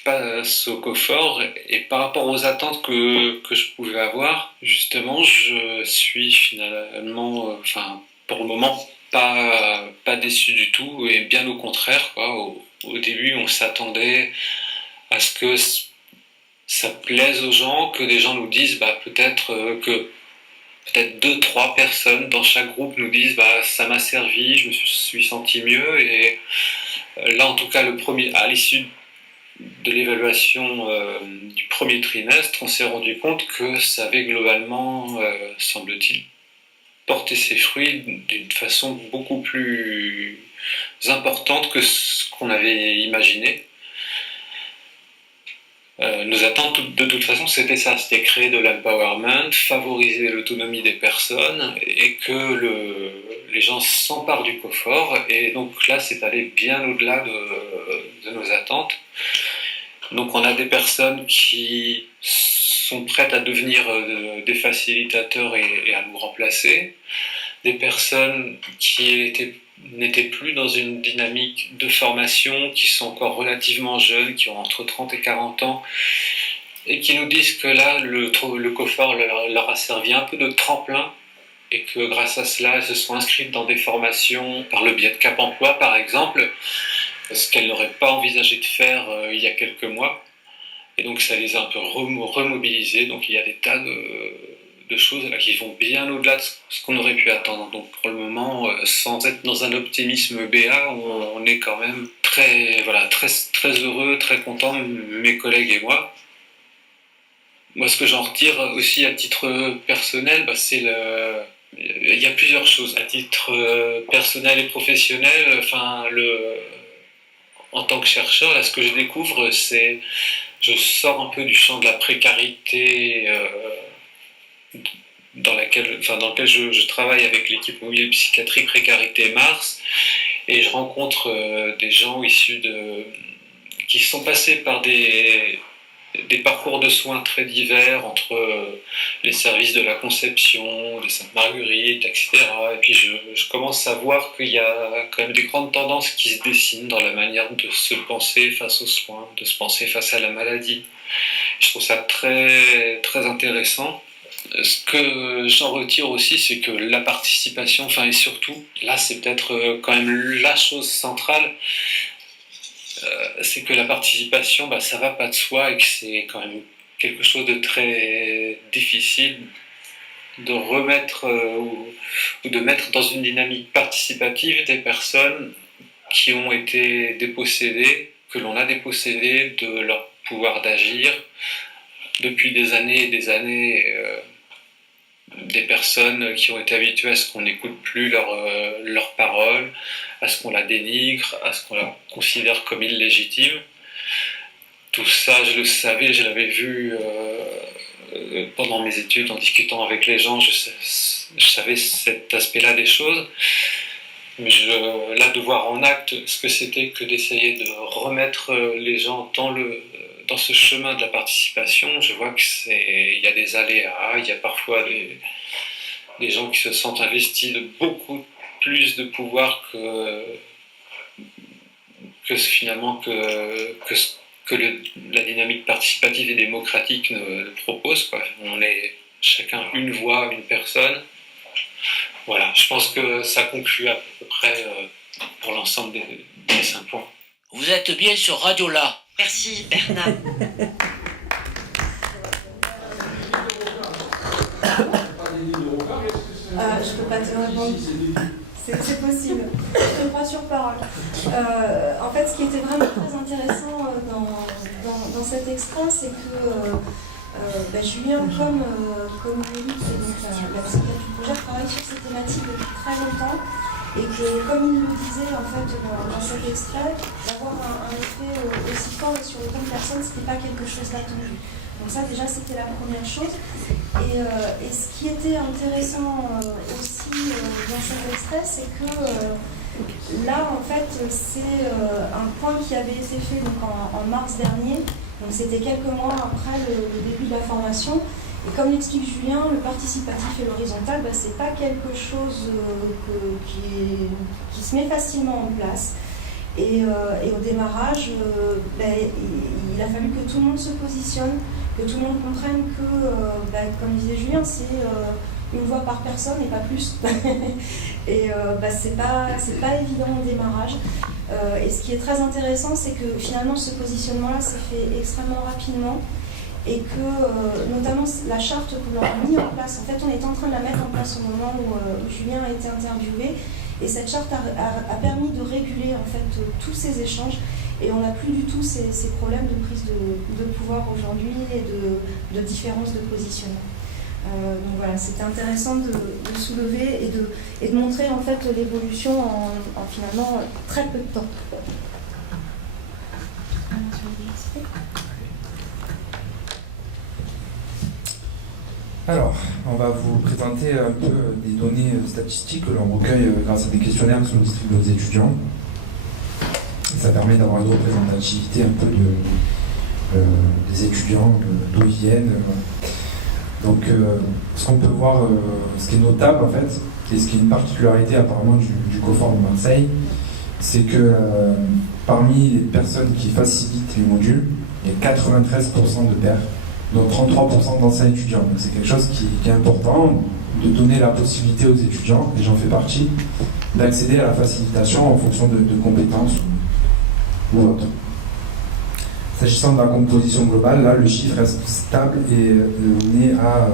passe au COFOR et par rapport aux attentes que je pouvais avoir, justement, je suis finalement, pour le moment, pas déçu du tout et bien au contraire, quoi. Au début, on s'attendait à ce que ça plaise aux gens, que des gens nous disent peut-être 2-3 personnes dans chaque groupe nous disent ça m'a servi, je me suis senti mieux. Et là, en tout cas, à l'issue de l'évaluation du premier trimestre, on s'est rendu compte que ça avait globalement, semble-t-il, porté ses fruits d'une façon beaucoup plus importante que ce qu'on avait imaginé. Nos attentes, de toute façon, c'était ça, c'était créer de l'empowerment, favoriser l'autonomie des personnes et que les gens s'emparent du COFOR. Et donc là, c'est allé bien au-delà de nos attentes. Donc on a des personnes qui sont prêtes à devenir des facilitateurs et à nous remplacer, des personnes qui n'étaient plus dans une dynamique de formation, qui sont encore relativement jeunes, qui ont entre 30 et 40 ans, et qui nous disent que là, le COFOR leur a servi un peu de tremplin, et que grâce à cela, elles se sont inscrites dans des formations par le biais de Cap Emploi, par exemple, ce qu'elles n'auraient pas envisagé de faire il y a quelques mois. Et donc ça les a un peu remobilisées. Donc il y a des tas de choses là qui vont bien au-delà de ce qu'on aurait pu attendre. Donc pour le moment, sans être dans un optimisme béat, on est quand même très heureux, très content, mes collègues et moi. Moi, ce que j'en retire aussi à titre personnel, il y a plusieurs choses. À titre personnel et professionnel, en tant que chercheur, là, ce que je découvre, c'est je sors un peu du champ de la précarité dans lequel je travaille avec l'équipe mobile psychiatrie précarité Mars, et je rencontre des gens qui sont passés par des parcours de soins très divers entre les services de la Conception, de Sainte-Marguerite, etc. Et puis je commence à voir qu'il y a quand même des grandes tendances qui se dessinent dans la manière de se penser face aux soins, de se penser face à la maladie. Je trouve ça très, très intéressant. Ce que j'en retire aussi, c'est que la participation, et surtout, là c'est peut-être quand même la chose centrale, c'est que la participation, ça va pas de soi et que c'est quand même quelque chose de très difficile de remettre ou de mettre dans une dynamique participative des personnes qui ont été dépossédées, que l'on a dépossédées de leur pouvoir d'agir depuis des années et des années. Des personnes qui ont été habituées à ce qu'on n'écoute plus leurs paroles, à ce qu'on la dénigre, à ce qu'on la considère comme illégitime. Tout ça, je le savais, je l'avais vu pendant mes études, en discutant avec les gens, je savais cet aspect-là des choses. Mais là, de voir en acte ce que c'était que d'essayer de remettre les gens dans ce chemin de la participation, je vois qu'il y a des aléas, il y a parfois des gens qui se sentent investis de beaucoup plus de pouvoir que finalement la dynamique participative et démocratique ne propose, quoi. On est chacun une voix, une personne. Voilà, je pense que ça conclut à peu près pour l'ensemble des 5 points. Vous êtes bien sur Radio La. Merci Bernard. Je peux pas te répondre. C'est possible. Je te crois sur parole. En fait, ce qui était vraiment très intéressant dans cet extrait, c'est que Julien, comme Élie, qui est donc la psychiatre du projet, travaille sur ces thématiques depuis très longtemps. Et que, comme il le disait en fait dans cet extrait, d'avoir un effet aussi fort sur autant de personnes, c'était pas quelque chose d'attendu. Donc ça déjà c'était la première chose. Et ce qui était intéressant aussi dans cet extrait, c'est que là en fait c'est un point qui avait été fait donc, en mars dernier. Donc c'était quelques mois après le début de la formation. Et comme l'explique Julien, le participatif et l'horizontal, c'est pas quelque chose qui se met facilement en place. Et au démarrage, il a fallu que tout le monde se positionne, que tout le monde comprenne que, comme disait Julien, c'est une voix par personne et pas plus. Et c'est pas évident au démarrage. Et ce qui est très intéressant, c'est que finalement ce positionnement-là s'est fait extrêmement rapidement. Et que notamment la charte que l'on a mis en place, en fait on était en train de la mettre en place au moment où Julien a été interviewé, et cette charte a permis de réguler en fait tous ces échanges, et on n'a plus du tout ces problèmes de prise de pouvoir aujourd'hui et de différence de positionnement. Donc voilà, c'était intéressant de soulever et de montrer en fait l'évolution en finalement très peu de temps. Alors, on va vous présenter un peu des données statistiques que l'on recueille grâce à des questionnaires qui sont distribués aux étudiants. Ça permet d'avoir une représentativité un peu des étudiants, d'où ils viennent. Donc, ce qu'on peut voir, ce qui est notable en fait, et ce qui est une particularité apparemment du COFOR de Marseille, c'est que parmi les personnes qui facilitent les modules, il y a 93% de pairs, dont 33% d'anciens étudiants. Donc c'est quelque chose qui est important, de donner la possibilité aux étudiants, et j'en fais partie, d'accéder à la facilitation en fonction de compétences ou autres. S'agissant de la composition globale, là le chiffre reste stable et on est à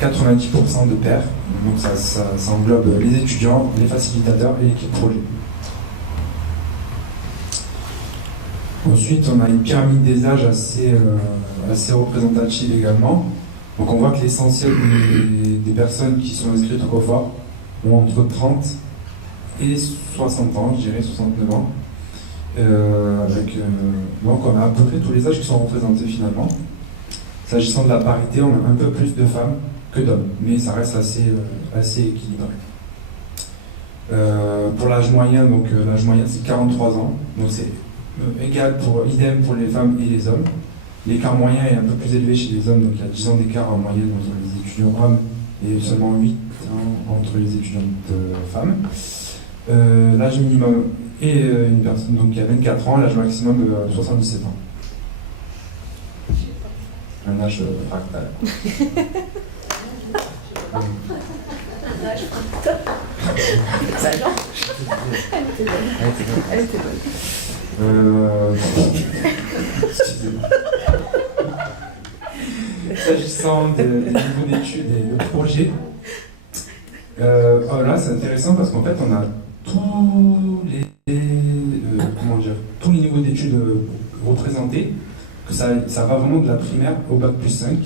90% de pairs. Donc ça englobe les étudiants, les facilitateurs et l'équipe projet. Ensuite, on a une pyramide des âges assez représentative également. Donc on voit que l'essentiel des personnes qui sont inscrites au COFOR ont entre 30 et 60 ans, je dirais 69 ans. Donc on a à peu près tous les âges qui sont représentés finalement. S'agissant de la parité, on a un peu plus de femmes que d'hommes, mais ça reste assez équilibré. Pour l'âge moyen, donc l'âge moyen c'est 43 ans, donc c'est idem pour les femmes et les hommes. L'écart moyen est un peu plus élevé chez les hommes, donc il y a 10 ans d'écart en moyenne entre les étudiants hommes et seulement 8 ans entre les étudiantes femmes. L'âge minimum est une personne donc qui a 24 ans, l'âge maximum 77 ans. Un âge fractal. Elle était bonne. Excusez-moi. S'agissant des niveaux d'études et de projets, là c'est intéressant parce qu'en fait on a tous les niveaux d'études représentés, que ça va vraiment de la primaire au bac plus 5.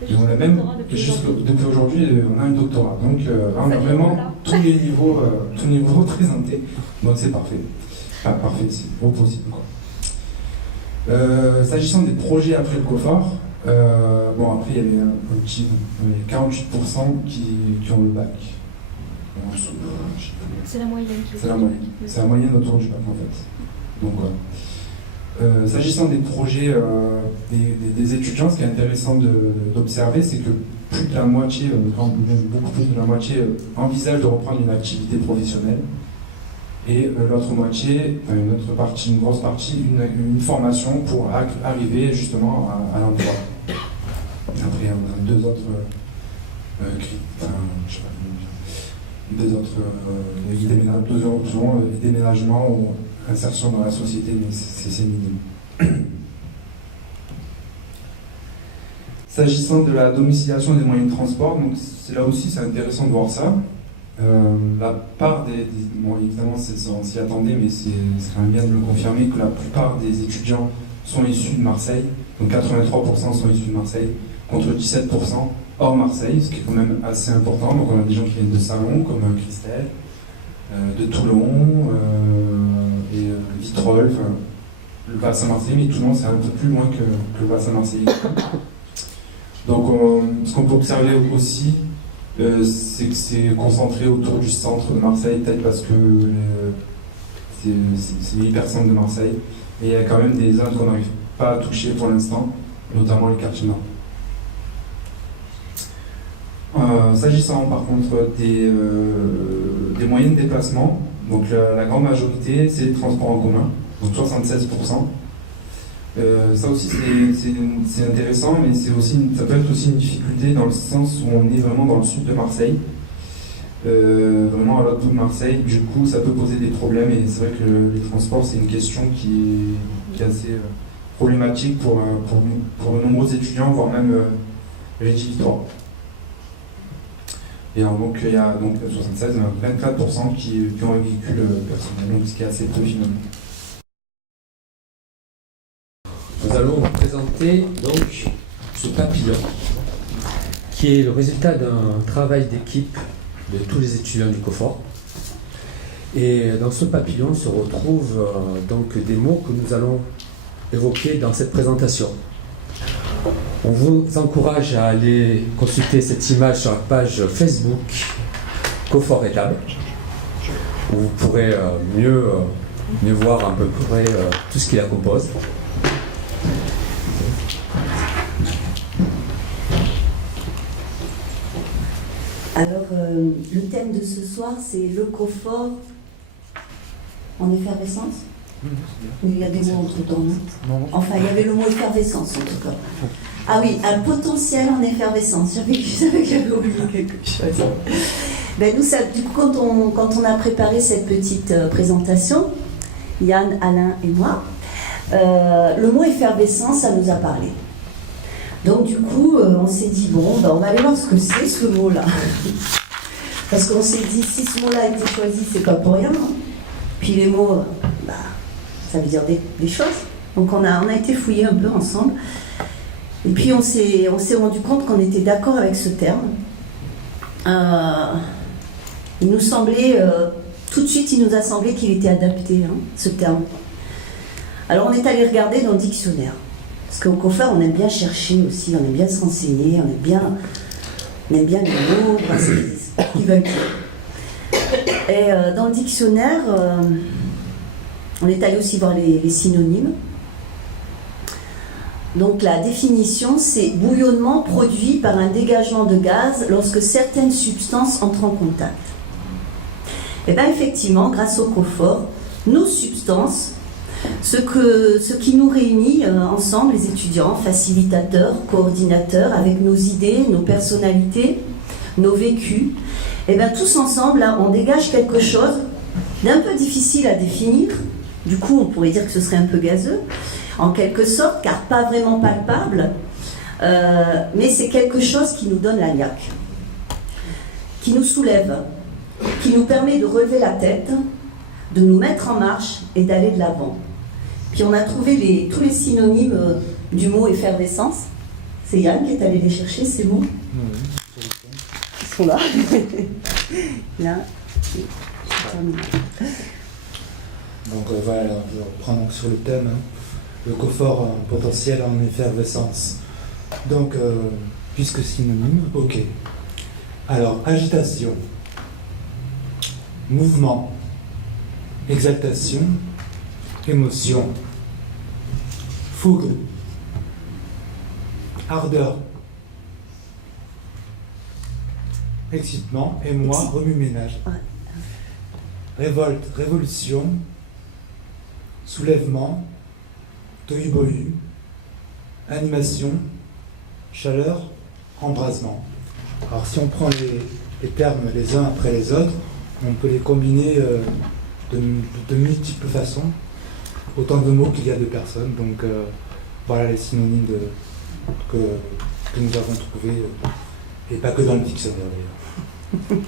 Et on a même, depuis aujourd'hui, on a un doctorat. Donc on a vraiment tous les niveaux représentés. Donc c'est parfait. Enfin, parfait, c'est au possible, quoi. S'agissant des projets après le COFOR, après il y avait un petit 48% qui ont le bac. C'est la moyenne. C'est la moyenne autour du bac en fait. Donc voilà. S'agissant des projets des étudiants, ce qui est intéressant d'observer, c'est que plus de la moitié, beaucoup plus de la moitié, envisage de reprendre une activité professionnelle. Et l'autre moitié, une grosse partie, une formation pour arriver justement à l'emploi. Après, on a deux autres options, déménagement ou insertion dans la société, mais c'est minime. S'agissant de la domiciliation des moyens de transport, donc là aussi c'est intéressant de voir ça. La part bon, évidemment on s'y attendait, mais c'est quand même bien de le confirmer que la plupart des étudiants sont issus de Marseille, donc 83% sont issus de Marseille, contre 17% hors Marseille, ce qui est quand même assez important. Donc on a des gens qui viennent de Salon, comme Christelle, de Toulon, et Vitrolles, le bassin marseillais, mais Toulon c'est un peu plus loin que le bassin marseillais. Donc ce qu'on peut observer aussi, c'est que c'est concentré autour du centre de Marseille, peut-être parce que c'est 8 personnes de Marseille, et il y a quand même des zones qu'on n'arrive pas à toucher pour l'instant, notamment les quartiers nord. S'agissant par contre des moyens de déplacement, donc la grande majorité c'est les transports en commun, donc 76%. Ça aussi c'est intéressant, mais ça peut être aussi une difficulté dans le sens où on est vraiment dans le sud de Marseille, vraiment à l'autre bout de Marseille. Du coup ça peut poser des problèmes, et c'est vrai que les transports c'est une question qui est assez problématique pour de nombreux étudiants, voire même rédhibitoire. Et donc il y a donc 76, 24% qui ont un véhicule personnel, donc ce qui est assez peu finalement. Nous allons vous présenter donc ce papillon qui est le résultat d'un travail d'équipe de tous les étudiants du COFOR. Et dans ce papillon se retrouvent donc des mots que nous allons évoquer dans cette présentation. On vous encourage à aller consulter cette image sur la page Facebook COFOR et Lab, où vous pourrez mieux voir à peu près tout ce qui la compose. Alors, le thème de ce soir, c'est le COFOR en effervescence. Il y a des mots entre-temps, non ? Enfin, il y avait le mot effervescence, en tout cas. Ah oui, un potentiel en effervescence. J'avais oublié quelque chose. Ben, nous, ça, du coup, quand on a préparé cette petite présentation, Yann, Alain et moi, le mot effervescence, ça nous a parlé. Donc du coup, on s'est dit, bon, ben, on va aller voir ce que c'est ce mot-là. Parce qu'on s'est dit, si ce mot-là a été choisi, c'est pas pour rien. Hein. Puis les mots, ça veut dire des choses. Donc on a été fouiller un peu ensemble. Et puis on s'est rendu compte qu'on était d'accord avec ce terme. Il nous semblait, tout de suite, il nous a semblé qu'il était adapté, hein, ce terme. Alors on est allé regarder dans le dictionnaire. Parce qu'au COFOR, on aime bien chercher aussi, on aime bien se renseigner, on aime bien les mots, parce qu'ils veulent dire. Et dans le dictionnaire, on est allé aussi voir les synonymes. Donc la définition, c'est bouillonnement produit par un dégagement de gaz lorsque certaines substances entrent en contact. Et bien effectivement, grâce au COFOR, nos substances, ce qui nous réunit ensemble, les étudiants, facilitateurs, coordinateurs, avec nos idées, nos personnalités, nos vécus, et bien tous ensemble, là, on dégage quelque chose d'un peu difficile à définir. Du coup, on pourrait dire que ce serait un peu gazeux, en quelque sorte, car pas vraiment palpable, mais c'est quelque chose qui nous donne la niaque, qui nous soulève, qui nous permet de relever la tête, de nous mettre en marche et d'aller de l'avant. Puis on a trouvé tous les synonymes du mot effervescence. C'est Yann qui est allé les chercher, ces mots. Ils sont là. Là. Donc voilà, je reprends donc sur le thème, hein, le COFOR en potentiel en effervescence. Donc, puisque synonyme, ok. Alors, agitation, mouvement, exaltation, émotion, fougue, ardeur, excitement, émoi, remue-ménage, révolte, révolution, soulèvement, tohu-bohu, animation, chaleur, embrasement. Alors si on prend les termes les uns après les autres, on peut les combiner de multiples façons, autant de mots qu'il y a de personnes. Donc voilà les synonymes que nous avons trouvés, et pas que dans le dictionnaire d'ailleurs.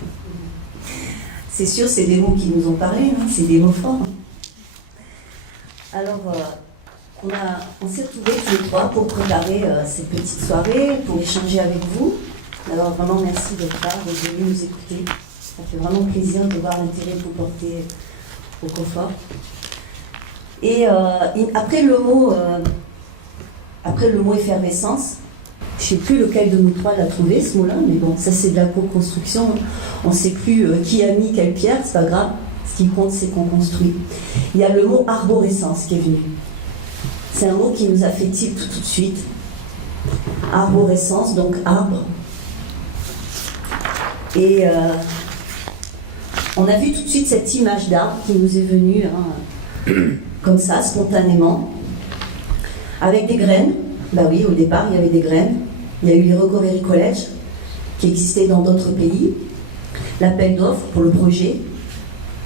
C'est sûr, c'est des mots qui nous ont parlé, hein, c'est des mots forts. Alors, on s'est retrouvés tous les trois pour préparer cette petite soirée, pour échanger avec vous. Alors vraiment merci d'être là, d'être venus nous écouter. Ça fait vraiment plaisir de voir l'intérêt que vous portez au COFOR. Et après le mot effervescence, je ne sais plus lequel de nous trois l'a trouvé ce mot-là, mais bon, ça c'est de la co-construction. On ne sait plus qui a mis quelle pierre, c'est pas grave. Ce qui compte, c'est qu'on construit. Il y a le mot arborescence qui est venu. C'est un mot qui nous a fait tilt tout de suite. Arborescence, donc arbre. Et on a vu tout de suite cette image d'arbre qui nous est venue, hein, comme ça, spontanément, avec des graines. Bah oui, au départ, il y avait des graines. Il y a eu les Recovery College, qui existaient dans d'autres pays. L'appel d'offres pour le projet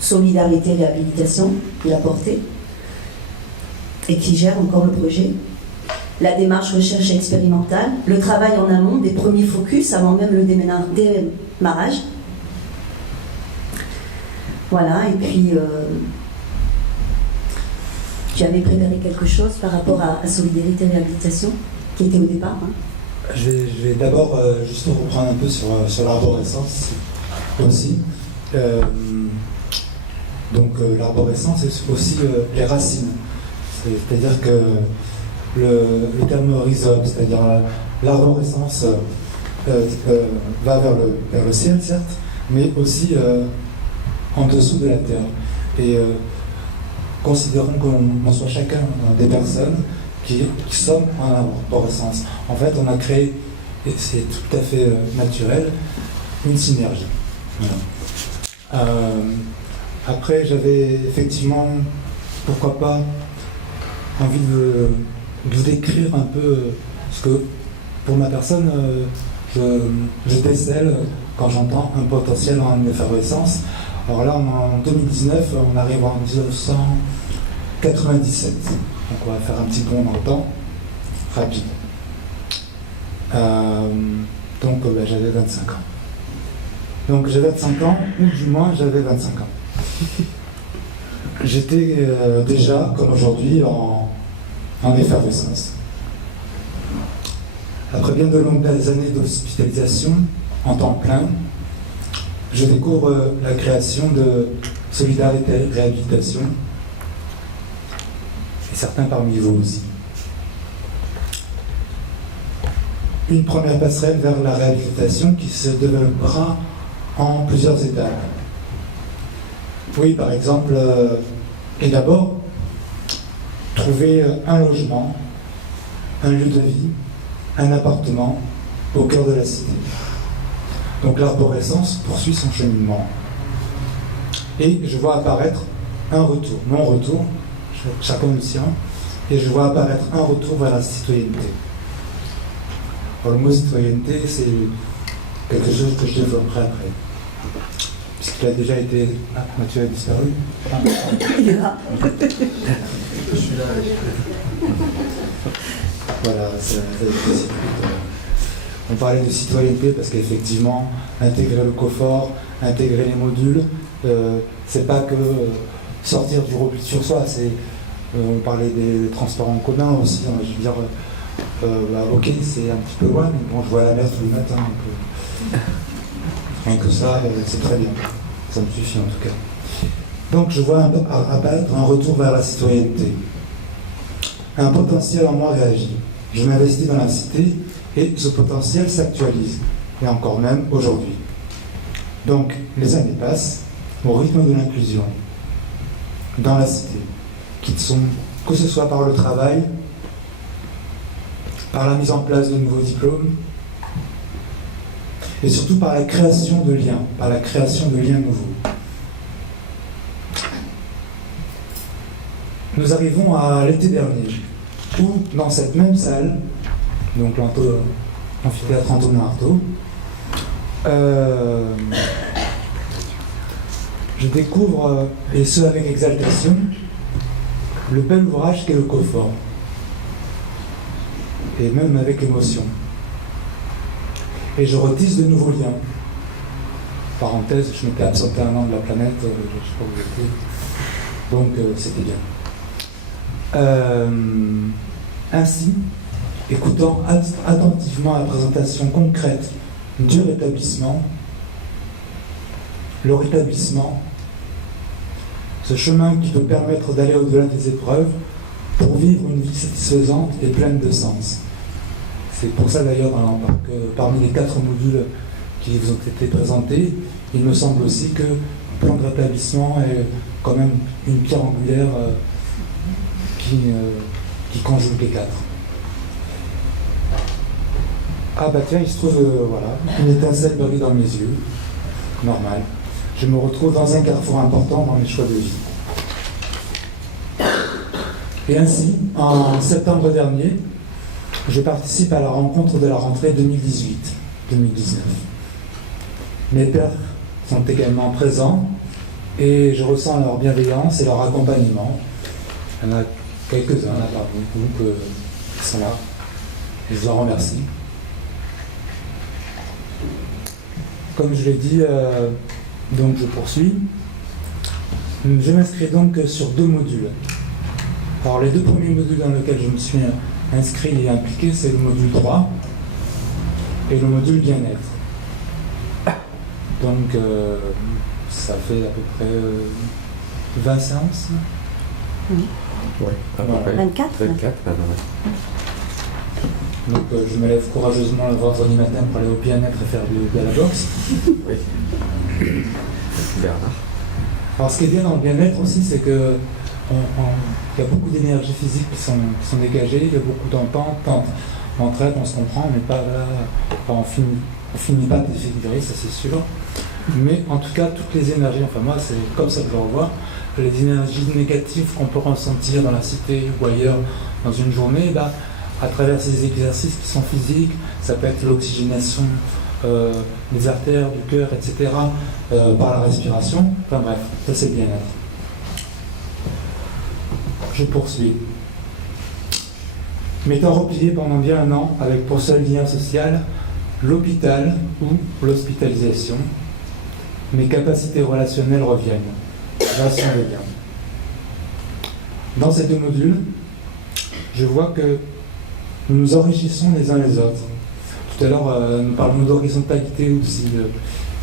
Solidarité Réhabilitation, qu'il a porté, et qui gère encore le projet. La démarche recherche expérimentale, le travail en amont des premiers focus avant même le démarrage. Voilà, et puis tu avais préparé quelque chose par rapport à Solidarité Réhabilitation, qui était au départ. Hein. Je vais d'abord juste reprendre un peu sur l'arborescence aussi. Donc l'arborescence, c'est aussi les racines. C'est-à-dire que le terme rhizome, c'est-à-dire l'arborescence va vers le ciel, certes, mais aussi en dessous de la terre. Et considérons qu'on soit chacun des personnes qui sommes en arborescence. En fait, on a créé, et c'est tout à fait naturel, une synergie. Voilà. Après, j'avais effectivement, pourquoi pas, envie de vous décrire un peu ce que, pour ma personne, je décèle quand j'entends un potentiel en effervescence. Alors là, en 2019, on arrive en 1997. Donc on va faire un petit bond dans le temps, rapide. Donc j'avais 25 ans. Donc j'ai 25 ans, ou du moins j'avais 25 ans. J'étais déjà, comme aujourd'hui, en effervescence. Après bien de longues années d'hospitalisation en temps plein, je découvre la création de Solidarité Réhabilitation, et certains parmi vous aussi. Une première passerelle vers la réhabilitation qui se développera en plusieurs étapes. Oui, par exemple, et d'abord, trouver un logement, un lieu de vie, un appartement au cœur de la cité. Donc l'arborescence poursuit son cheminement. Et je vois apparaître un retour, mon retour, chacun le sien, et je vois apparaître un retour vers la citoyenneté. Alors, le mot citoyenneté, c'est quelque chose que je développerai après. Puisqu'il a déjà été... Ah, Mathieu a disparu. Ah. Il est là. Je suis là. Voilà, ça a été aussi. On parlait de citoyenneté parce qu'effectivement, intégrer le COFOR, intégrer les modules, c'est pas que sortir du repli sur soi, c'est on parlait des transports en commun aussi, hein, je veux dire, ok, c'est un petit peu loin, mais bon, je vois la mer tous les matins, donc rien que ça, c'est très bien, ça me suffit en tout cas. Donc je vois apparaître un retour vers la citoyenneté. Un potentiel en moi réagit. Je m'investis dans la cité et ce potentiel s'actualise, et encore même aujourd'hui. Donc les années passent au rythme de l'inclusion dans la cité, que ce soit par le travail, par la mise en place de nouveaux diplômes, et surtout par la création de liens, nouveaux. Nous arrivons à l'été dernier, où dans cette même salle, donc l'amphithéâtre Antonin Artaud, je découvre, et ce avec exaltation, le bel ouvrage qu'est le COFOR, et même avec émotion. Et je retisse de nouveaux liens. Parenthèse, je m'étais absenté un an de la planète, je ne sais pas où j'étais, donc c'était bien. Ainsi, écoutant attentivement la présentation concrète du rétablissement, le rétablissement, ce chemin qui peut permettre d'aller au-delà des épreuves pour vivre une vie satisfaisante et pleine de sens. C'est pour ça d'ailleurs que parmi les 4 modules qui vous ont été présentés, il me semble aussi que le plan de rétablissement est quand même une pierre angulaire qui conjugue les 4. Ah bah tiens, il se trouve, voilà, une étincelle brille dans mes yeux, normal. Je me retrouve dans un carrefour important dans mes choix de vie. Et ainsi, en septembre dernier, je participe à la rencontre de la rentrée 2018-2019. Mes pairs sont également présents et je ressens leur bienveillance et leur accompagnement. Il y en a quelques-uns là parmi vous qui sont là. Je vous en remercie. Comme je l'ai dit, donc je poursuis. Je m'inscris donc sur 2 modules. Alors les 2 premiers modules dans lesquels je me suis inscrit et impliqué, c'est le module 3 et le module bien-être. Donc ça fait à peu près 20 séances. Oui. Ouais, à peu près. 24. 24, Donc je me lève courageusement le vendredi matin pour aller au bien-être et faire de la boxe. Oui. Bernard. Alors ce qui est bien dans le bien-être aussi, c'est que il y a beaucoup d'énergie physique qui sont dégagées, il y a beaucoup d'entente, d'entraide, on se comprend, mais pas là, on finit pas de défigurer, ça c'est sûr. Mais en tout cas, toutes les énergies, enfin moi c'est comme ça que je le revois, les énergies négatives qu'on peut ressentir dans la cité ou ailleurs dans une journée, bah, à travers ces exercices qui sont physiques, ça peut être l'oxygénation des artères, du cœur, etc., par la respiration, enfin bref, ça c'est le bien-être. Je poursuis. M'étant replié pendant bien un an avec pour seul lien social l'hôpital ou l'hospitalisation, mes capacités relationnelles reviennent. Relation de lien. Dans ces 2 modules, je vois que nous nous enrichissons les uns les autres. Tout à l'heure, nous parlons d'horizontalité aussi,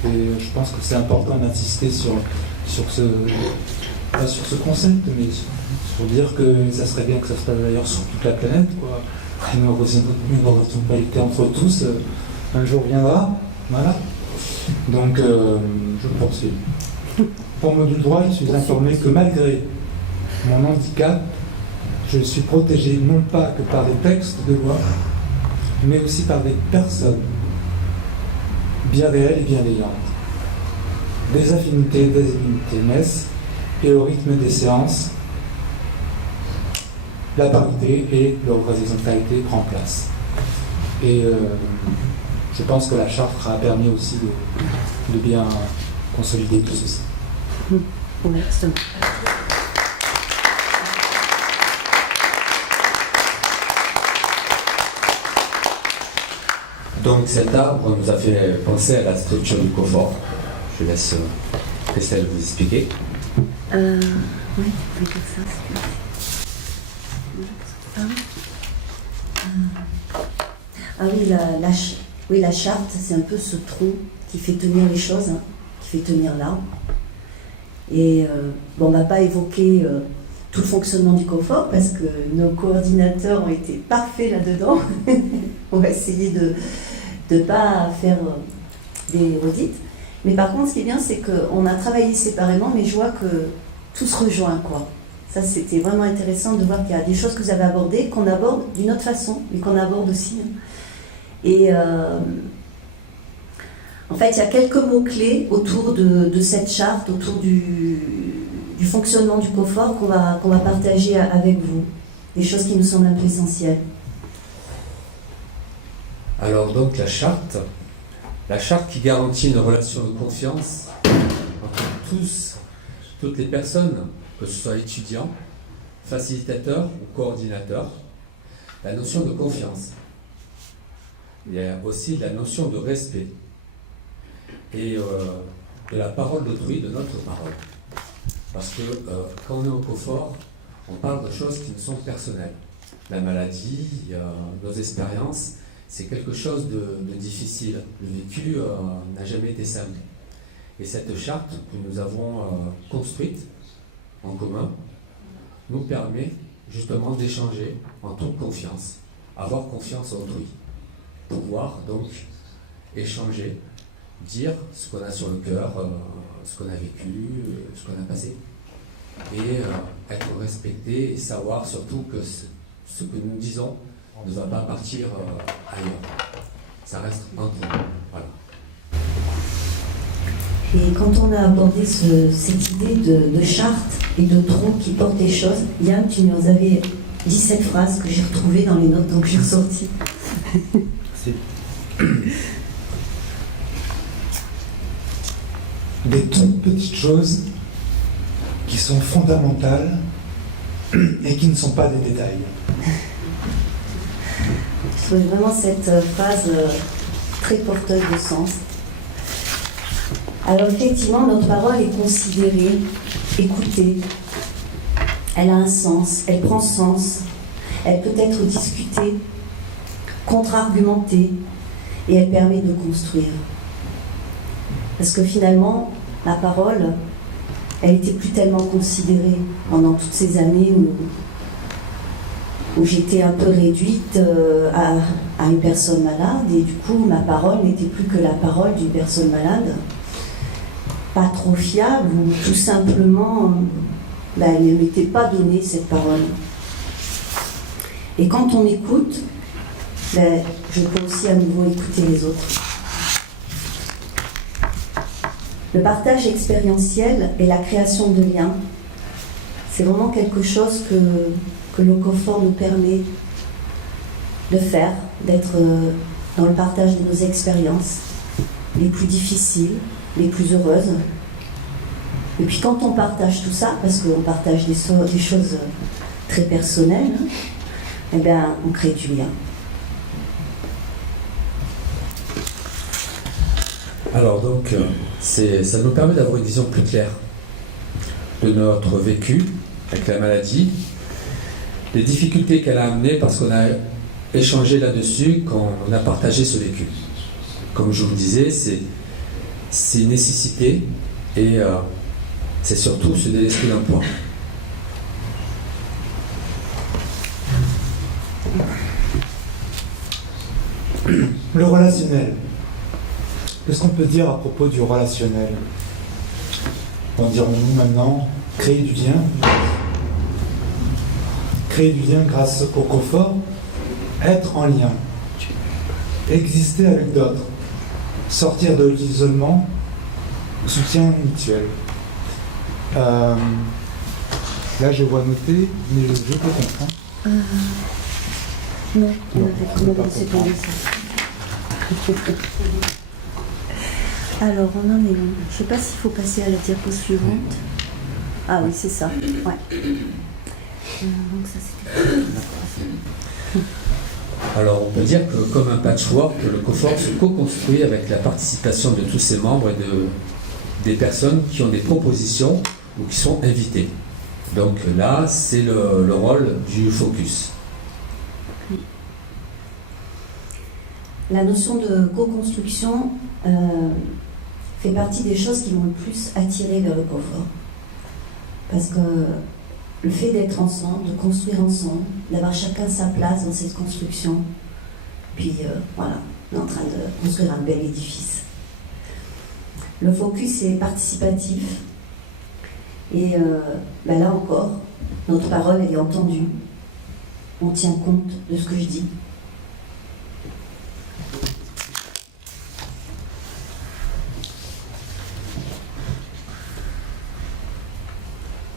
et je pense que c'est important d'insister sur ce concept, mais sur dire que ça serait bien que ça se passe d'ailleurs sur toute la planète, quoi. Une horizontalité entre tous, un jour viendra, voilà. Donc, je poursuis. Pour module droit, je suis informé que malgré mon handicap, je suis protégé non pas que par des textes de loi, mais aussi par des personnes bien réelles et bienveillantes. Des affinités, des immunités naissent, et au rythme des séances, la parité et l'horizontalité prend place. Et je pense que la charte a permis aussi de bien consolider tout ceci. Merci. Donc cet arbre nous a fait penser à la structure du confort. Je laisse Christelle vous expliquer. Oui, on peut dire ça. Oui, la charte, c'est un peu ce tronc qui fait tenir les choses, hein, qui fait tenir l'arbre. Et on ne va pas évoquer tout le fonctionnement du confort parce que nos coordinateurs ont été parfaits là-dedans. On va essayer de ne pas faire des redites. Mais par contre, ce qui est bien, c'est qu'on a travaillé séparément, mais je vois que tout se rejoint, quoi. Ça, c'était vraiment intéressant de voir qu'il y a des choses que vous avez abordées, qu'on aborde d'une autre façon, mais qu'on aborde aussi. Et en fait, il y a quelques mots-clés autour de cette charte, autour du fonctionnement du confort qu'on va partager avec vous. Des choses qui nous semblent un peu essentielles. Alors donc la charte qui garantit une relation de confiance entre toutes les personnes, que ce soit étudiants, facilitateurs ou coordinateurs, la notion de confiance. Il y a aussi la notion de respect et de la parole d'autrui, de notre parole. Parce que quand on est au confort, on parle de choses qui ne sont personnelles. La maladie, nos expériences, c'est quelque chose de difficile. Le vécu n'a jamais été simple. Et cette charte que nous avons construite en commun nous permet justement d'échanger en toute confiance, avoir confiance en autrui, pouvoir donc échanger, dire ce qu'on a sur le cœur, ce qu'on a vécu, ce qu'on a passé, et être respecté et savoir surtout que ce que nous disons ne va pas partir ailleurs. Ça reste entre nous. Voilà. Et quand on a abordé cette idée de charte et de tronc qui porte les choses, Yann, tu nous avais dit cette phrase que j'ai retrouvée dans les notes, donc j'ai ressorti. Des toutes petites choses qui sont fondamentales et qui ne sont pas des détails. Je trouvais vraiment cette phrase très porteuse de sens. Alors effectivement, notre parole est considérée, écoutée. Elle a un sens, elle prend sens, elle peut être discutée, contre-argumentée, et elle permet de construire. Parce que finalement, la parole, elle n'était plus tellement considérée pendant toutes ces années où j'étais un peu réduite à une personne malade, et du coup, ma parole n'était plus que la parole d'une personne malade, pas trop fiable, ou tout simplement, elle ne m'était pas donnée, cette parole. Et quand on écoute, je peux aussi à nouveau écouter les autres. Le partage expérientiel et la création de liens, c'est vraiment quelque chose que le confort nous permet de faire, d'être dans le partage de nos expériences, les plus difficiles, les plus heureuses. Et puis quand on partage tout ça, parce qu'on partage des choses très personnelles, eh bien, on crée du lien. Alors donc, ça nous permet d'avoir une vision plus claire de notre vécu avec la maladie, les difficultés qu'elle a amenées parce qu'on a échangé là-dessus quand on a partagé ce vécu. Comme je vous disais, c'est une nécessité et c'est surtout se délester d'un point. Le relationnel. Qu'est-ce qu'on peut dire à propos du relationnel ? dirons-nous maintenant, créer du lien. Créer du lien grâce au confort, être en lien, exister avec d'autres, sortir de l'isolement, soutien mutuel. Là, je vois noter, mais je peux comprendre. Non, on Non, avait pas laissé comprendre. tomber ça. Alors, on en est où? Je ne sais pas s'il faut passer à la diapo suivante. Ah oui, c'est ça. Ouais. Donc ça, c'était... Alors, on peut dire que comme un patchwork, le COFOR se co-construit avec la participation de tous ses membres et des personnes qui ont des propositions ou qui sont invitées. Donc là, c'est le rôle du focus. La notion de co-construction fait partie des choses qui vont le plus attirer vers le confort. Parce que le fait d'être ensemble, de construire ensemble, d'avoir chacun sa place dans cette construction, puis voilà, on est en train de construire un bel édifice. Le focus est participatif. Et là encore, notre parole elle est entendue. On tient compte de ce que je dis.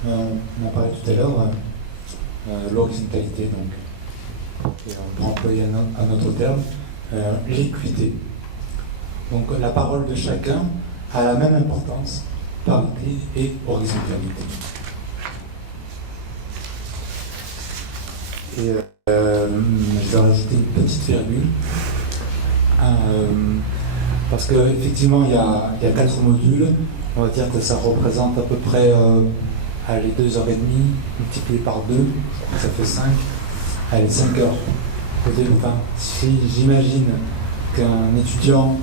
On en parlait tout à l'heure, l'horizontalité, donc. Et on peut employer un autre terme, l'équité. Donc la parole de chacun a la même importance, parité et horizontalité. Et je vais rajouter une petite virgule, parce qu'effectivement il y a 4 modules, on va dire que ça représente à peu près 2h30 multiplié par 2, ça fait 5, allez 5 heures. Enfin, si j'imagine qu'un étudiant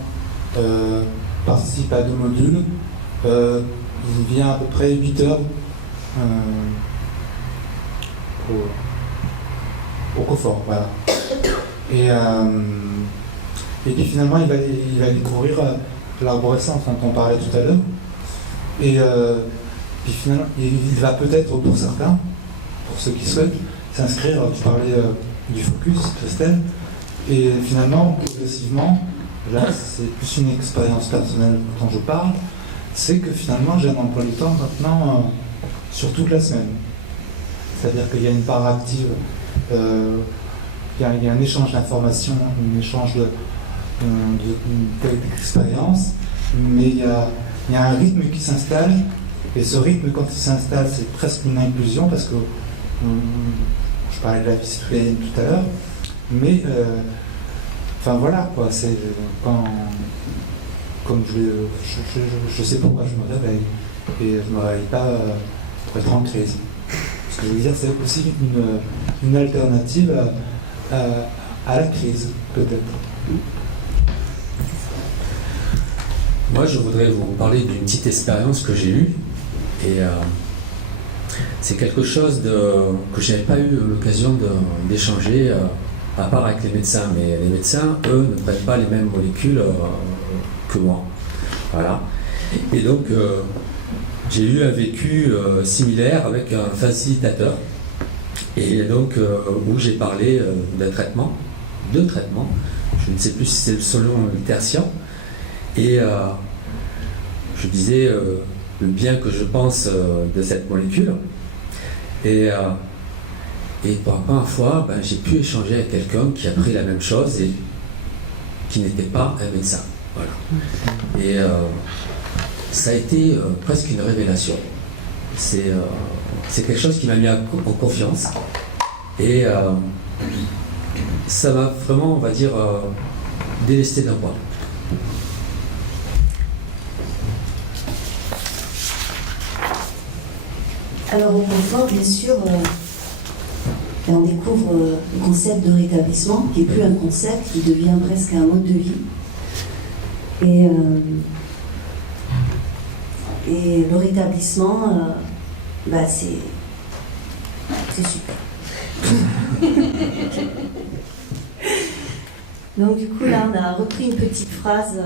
participe à 2 modules, il vient à peu près 8 heures au COFOR, voilà. Et puis finalement, il va découvrir l'arborescence dont on parlait tout à l'heure. Et puis finalement, il va peut-être, pour certains, pour ceux qui souhaitent, s'inscrire, tu parlais du focus, Christelle, et finalement, progressivement, là c'est plus une expérience personnelle dont je parle, c'est que finalement j'ai un emploi du temps maintenant sur toute la semaine. C'est-à-dire qu'il y a une part active, il y a un échange d'informations, un échange d'expérience, mais il y a un rythme qui s'installe, et ce rythme quand il s'installe c'est presque une inclusion, parce que je parlais de la vie citoyenne tout à l'heure, mais enfin voilà quoi, c'est quand, comme je sais pourquoi je me réveille, et je ne me réveille pas pour être en crise. Ce que je veux dire, c'est aussi une alternative à la crise, peut-être. Moi, je voudrais vous parler d'une petite expérience que j'ai eue, et c'est quelque chose que je n'avais pas eu l'occasion d'échanger, à part avec les médecins. Mais les médecins, eux, ne prennent pas les mêmes molécules que moi. Voilà. Et donc, j'ai eu un vécu similaire avec un facilitateur, et donc où j'ai parlé de traitement, je ne sais plus si c'est selon le tertien, et je disais le bien que je pense de cette molécule, et pour la première fois, j'ai pu échanger avec quelqu'un qui a pris la même chose et qui n'était pas un médecin. Voilà. Et ça a été presque une révélation. C'est quelque chose qui m'a mis en confiance, et ça m'a vraiment, on va dire, délesté d'un poids. Alors au confort, bien sûr, on découvre le concept de rétablissement, qui n'est plus un concept, qui devient presque un mode de vie. Et le rétablissement, c'est super. Donc du coup, là, on a repris une petite phrase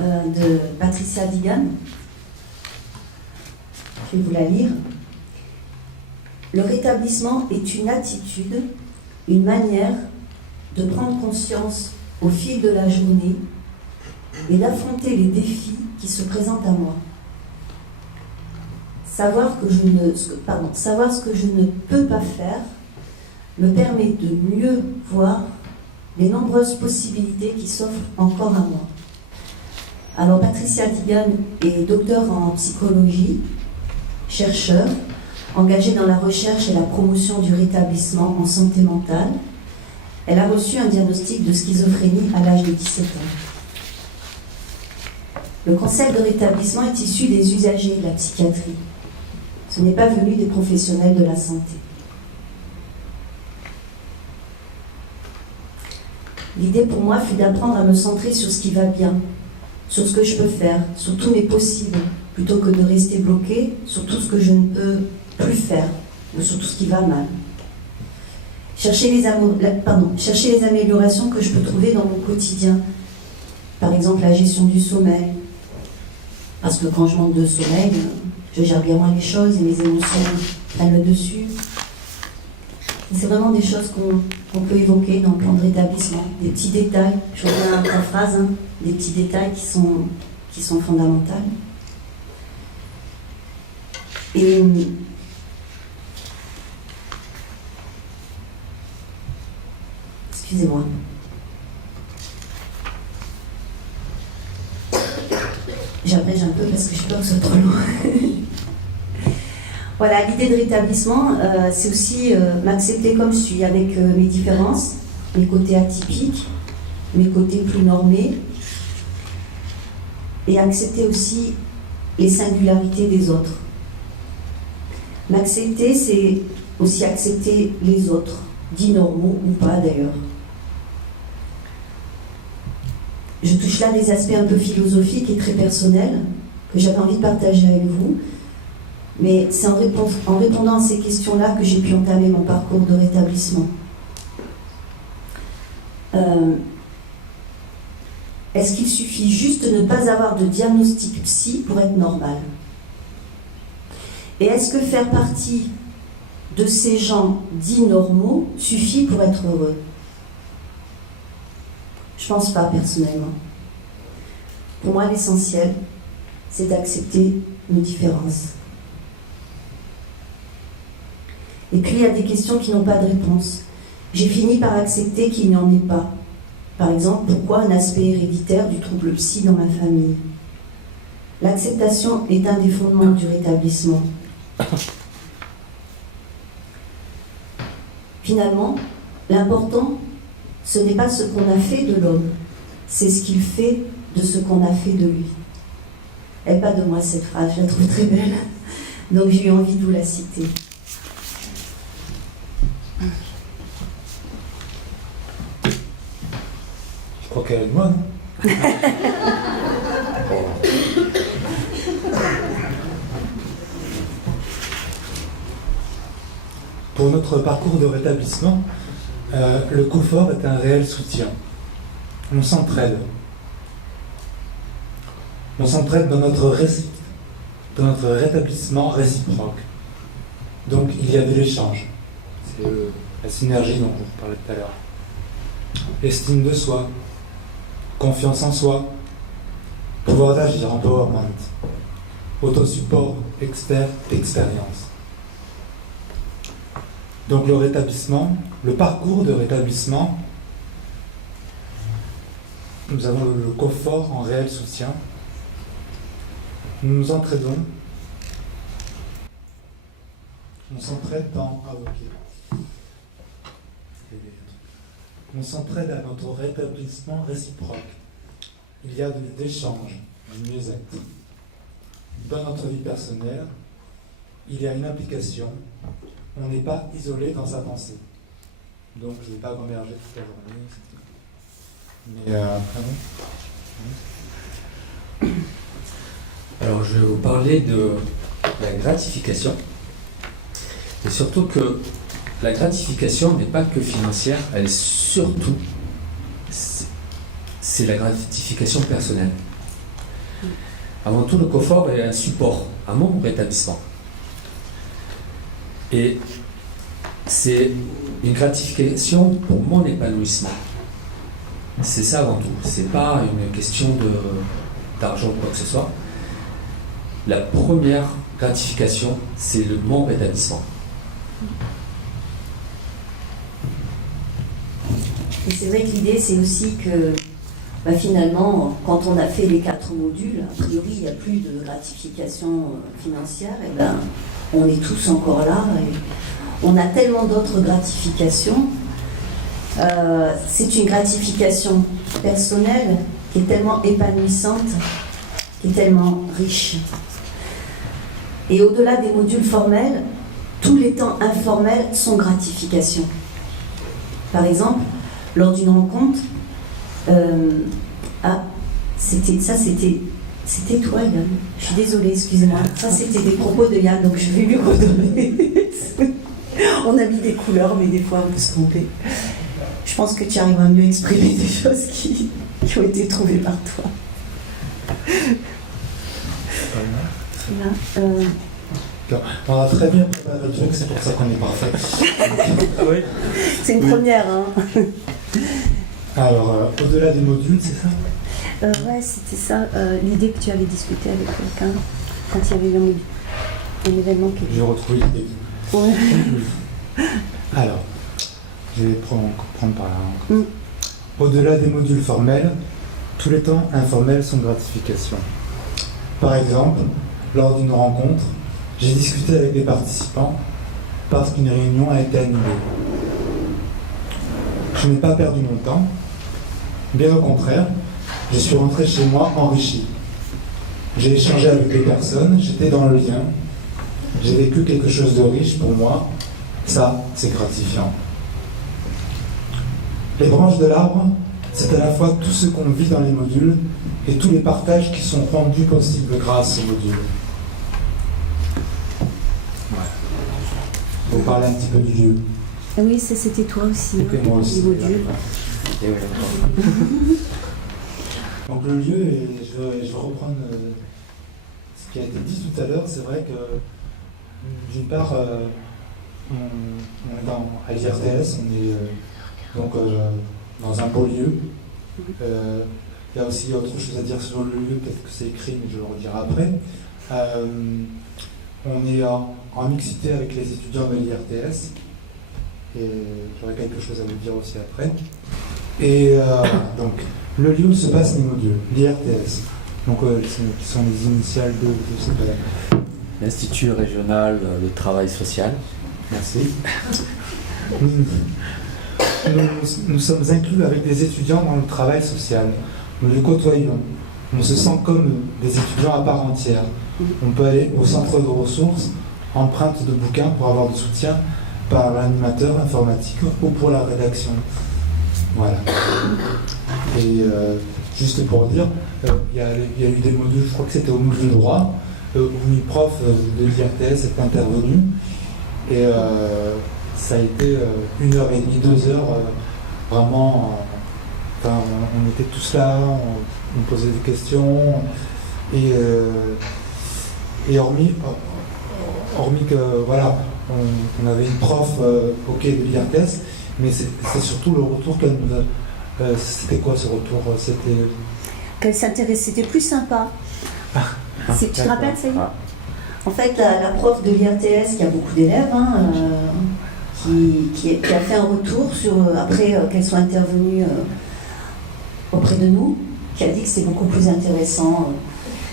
de Patricia Digan. Je vais vous la lire. Le rétablissement est une attitude, une manière de prendre conscience au fil de la journée et d'affronter les défis qui se présentent à moi. Savoir ce que je ne peux pas faire me permet de mieux voir les nombreuses possibilités qui s'offrent encore à moi. Alors Patricia Digan est docteure en psychologie, chercheur, engagée dans la recherche et la promotion du rétablissement en santé mentale. Elle a reçu un diagnostic de schizophrénie à l'âge de 17 ans. Le concept de rétablissement est issu des usagers de la psychiatrie. Ce n'est pas venu des professionnels de la santé. L'idée pour moi fut d'apprendre à me centrer sur ce qui va bien, sur ce que je peux faire, sur tous mes possibles, plutôt que de rester bloqué sur tout ce que je ne peux plus faire, ou sur tout ce qui va mal. Chercher les améliorations que je peux trouver dans mon quotidien. Par exemple, la gestion du sommeil. Parce que quand je manque de sommeil, je gère bien moins les choses et mes émotions prennent le dessus. C'est vraiment des choses qu'on peut évoquer dans le plan de rétablissement. Des petits détails, je reviens à ta phrase, hein, des petits détails qui sont fondamentaux. Et excusez-moi. J'abrège un peu parce que je peur que ce soit trop long. Voilà, l'idée de rétablissement, c'est aussi m'accepter comme je suis, avec mes différences, mes côtés atypiques, mes côtés plus normés, et accepter aussi les singularités des autres. M'accepter, c'est aussi accepter les autres, dits normaux ou pas d'ailleurs. Je touche là des aspects un peu philosophiques et très personnels que j'avais envie de partager avec vous. Mais c'est en répondant à ces questions-là que j'ai pu entamer mon parcours de rétablissement. Est-ce qu'il suffit juste de ne pas avoir de diagnostic psy pour être normal? Et est-ce que faire partie de ces gens dits normaux suffit pour être heureux? Je pense pas, personnellement. Pour moi, l'essentiel, c'est d'accepter nos différences. Et puis, il y a des questions qui n'ont pas de réponse. J'ai fini par accepter qu'il n'y en ait pas. Par exemple, pourquoi un aspect héréditaire du trouble psy dans ma famille? L'acceptation est un des fondements du rétablissement. Finalement, l'important, ce n'est pas ce qu'on a fait de l'homme, c'est ce qu'il fait de ce qu'on a fait de lui. Elle n'est pas de moi cette phrase, je la trouve très belle. Donc j'ai eu envie de vous la citer. Je crois qu'elle est de moi, non? Pour notre parcours de rétablissement, le confort est un réel soutien. On s'entraide. On s'entraide dans notre rétablissement réciproque. Donc il y a de l'échange. C'est la synergie dont on parlait tout à l'heure. Estime de soi, confiance en soi, pouvoir d'agir, empowerment, autosupport, expérience. Donc le rétablissement, le parcours de rétablissement, nous avons le confort en réel soutien. Nous nous entraidons. On s'entraide dans... On s'entraide à notre rétablissement réciproque. Il y a de l'échange, du mieux-être. Dans notre vie personnelle, il y a une implication. On n'est pas isolé dans sa pensée. Donc je ne vais pas gamberger toute la journée. Mais Alors je vais vous parler de la gratification. Et surtout que la gratification n'est pas que financière, elle est surtout, c'est la gratification personnelle. Avant tout, le confort est un support à mon rétablissement. Et c'est une gratification pour mon épanouissement. C'est ça avant tout. C'est pas une question d'argent ou quoi que ce soit. La première gratification, c'est mon rétablissement. Et c'est vrai que l'idée, c'est aussi que finalement, quand on a fait les 4 modules, a priori, il n'y a plus de gratification financière, et on est tous encore là. Et on a tellement d'autres gratifications. C'est une gratification personnelle qui est tellement épanouissante, qui est tellement riche. Et au-delà des modules formels, tous les temps informels sont gratification. Par exemple, lors d'une rencontre, c'était toi, Yann. Je suis désolée, excusez-moi. Ça, c'était des propos de Yann, donc je vais lui redonner. On a mis des couleurs, mais des fois, on peut se tromper. Je pense que tu arrives à mieux exprimer des choses qui ont été trouvées par toi. On a très bien préparé le truc, c'est pour ça qu'on est parfait. Oui. C'est une première, hein. Alors, au-delà des modules, c'est ça? Ouais, c'était ça, l'idée que tu avais discutée avec quelqu'un quand il y avait eu un événement qui... J'ai retrouvé l'idée. Ouais. Alors, je vais prendre par là. Au-delà des modules formels, tous les temps informels sont gratification. Par exemple, lors d'une rencontre, j'ai discuté avec des participants parce qu'une réunion a été annulée. Je n'ai pas perdu mon temps, bien au contraire, je suis rentré chez moi enrichi. J'ai échangé avec des personnes, j'étais dans le lien, j'ai vécu quelque chose de riche pour moi, ça c'est gratifiant. Les branches de l'arbre, c'est à la fois tout ce qu'on vit dans les modules et tous les partages qui sont rendus possibles grâce aux modules. Vous parlez un petit peu du lieu. Oui, c'était toi aussi. Et moi aussi. Du module. Donc le lieu, et je vais reprendre ce qui a été dit tout à l'heure, c'est vrai que d'une part, on est à l'IRTS, on est donc dans un beau lieu. Il y a aussi autre chose à dire sur le lieu, peut-être que c'est écrit, mais je le redirai après. On est en mixité avec les étudiants de l'IRTS, et j'aurai quelque chose à vous dire aussi après. Et donc, le lieu où se passent les modules, l'IRTS, donc qui sont les initiales de cette... L'Institut régional de travail social. Merci. Nous sommes inclus avec des étudiants dans le travail social. Nous les côtoyons. On se sent comme des étudiants à part entière. On peut aller au centre de ressources, empreinte de bouquins pour avoir du soutien par l'animateur informatique ou pour la rédaction. Voilà. Et juste pour dire, il y a eu des modules, je crois que c'était au module droit, où une prof de l'IRTS est intervenue. Et ça a été 1h30, 2 heures, vraiment. On était tous là, on posait des questions. Et hormis que, voilà, on avait une prof au quai de l'IRTS, mais c'est surtout le retour qu'elle nous a. C'était quoi ce retour? C'était. Qu'elle s'intéressait, c'était plus sympa. Tu te rappelles, ça y est? En fait, la prof de l'IRTS, qui a beaucoup d'élèves, qui a fait un retour après qu'elles soient intervenues auprès de nous, qui a dit que c'est beaucoup plus intéressant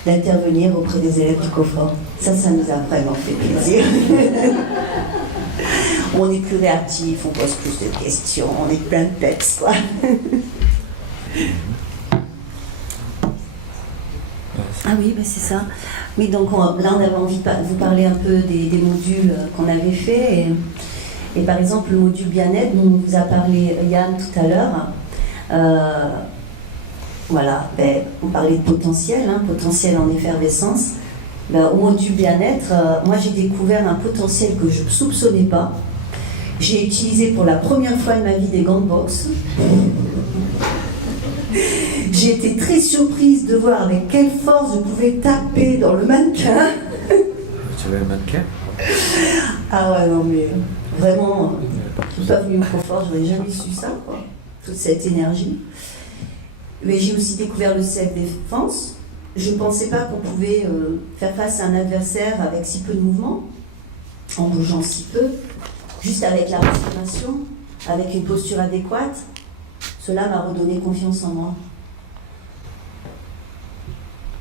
d'intervenir auprès des élèves du COFOR. Ça nous a vraiment fait plaisir. On est plus réactif, on pose plus de questions, on est plein de textes, quoi. Ah oui, c'est ça. Mais donc là, on avait envie de vous parler un peu des modules qu'on avait fait. Et par exemple, le module bien-être, dont vous a parlé Yann tout à l'heure. Voilà, on parlait de potentiel, potentiel en effervescence. Au module bien-être, moi j'ai découvert un potentiel que je ne soupçonnais pas. J'ai utilisé pour la première fois de ma vie des gants de boxe. J'ai j'ai été très surprise de voir avec quelle force je pouvais taper dans le mannequin. Tu avais un mannequin? Ah ouais, non mais vraiment, je suis pas venue au confort, j'aurais jamais su ça, quoi. Toute cette énergie. Mais j'ai aussi découvert le self-défense. Je ne pensais pas qu'on pouvait faire face à un adversaire avec si peu de mouvement, en bougeant si peu, juste avec la respiration, avec une posture adéquate. Cela m'a redonné confiance en moi.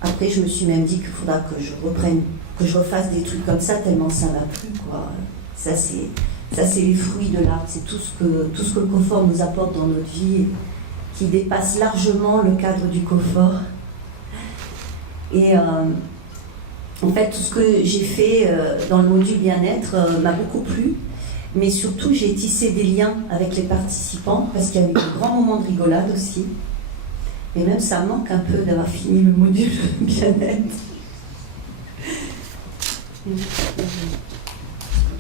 Après, je me suis même dit qu'il faudra que je reprenne, que je refasse des trucs comme ça, tellement ça m'a plu, quoi. Ça, c'est les fruits de l'art. C'est tout ce que le confort nous apporte dans notre vie, qui dépasse largement le cadre du confort. Et en fait, tout ce que j'ai fait dans le module bien-être m'a beaucoup plu. Mais surtout, j'ai tissé des liens avec les participants, parce qu'il y a eu de grands moments de rigolade aussi. Et même ça manque un peu d'avoir fini le module bien-être. Tu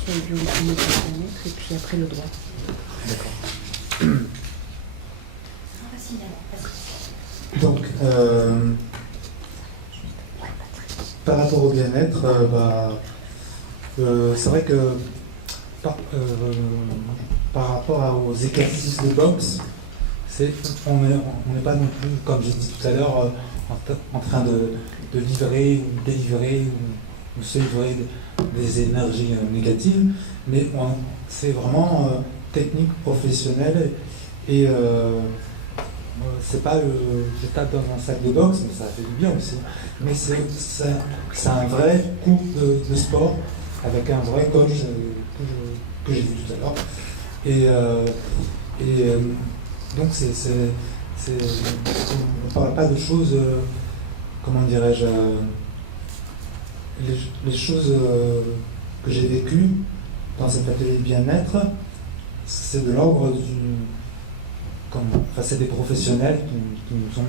as vu le module bien-être et puis après le droit. D'accord. Donc, par rapport au bien-être, c'est vrai que par rapport aux exercices de boxe, on n'est pas non plus, comme j'ai dit tout à l'heure, en train de livrer ou délivrer ou se livrer des énergies négatives, mais c'est vraiment technique, professionnelle et c'est pas je tape dans un sac de boxe, mais ça fait du bien aussi. Mais c'est un vrai cours de sport avec un vrai coach que j'ai vu tout à l'heure. Et donc on ne parle pas de choses, comment dirais-je, les choses que j'ai vécues dans cet atelier de bien-être, c'est de l'ordre enfin, c'est des professionnels qui nous ont...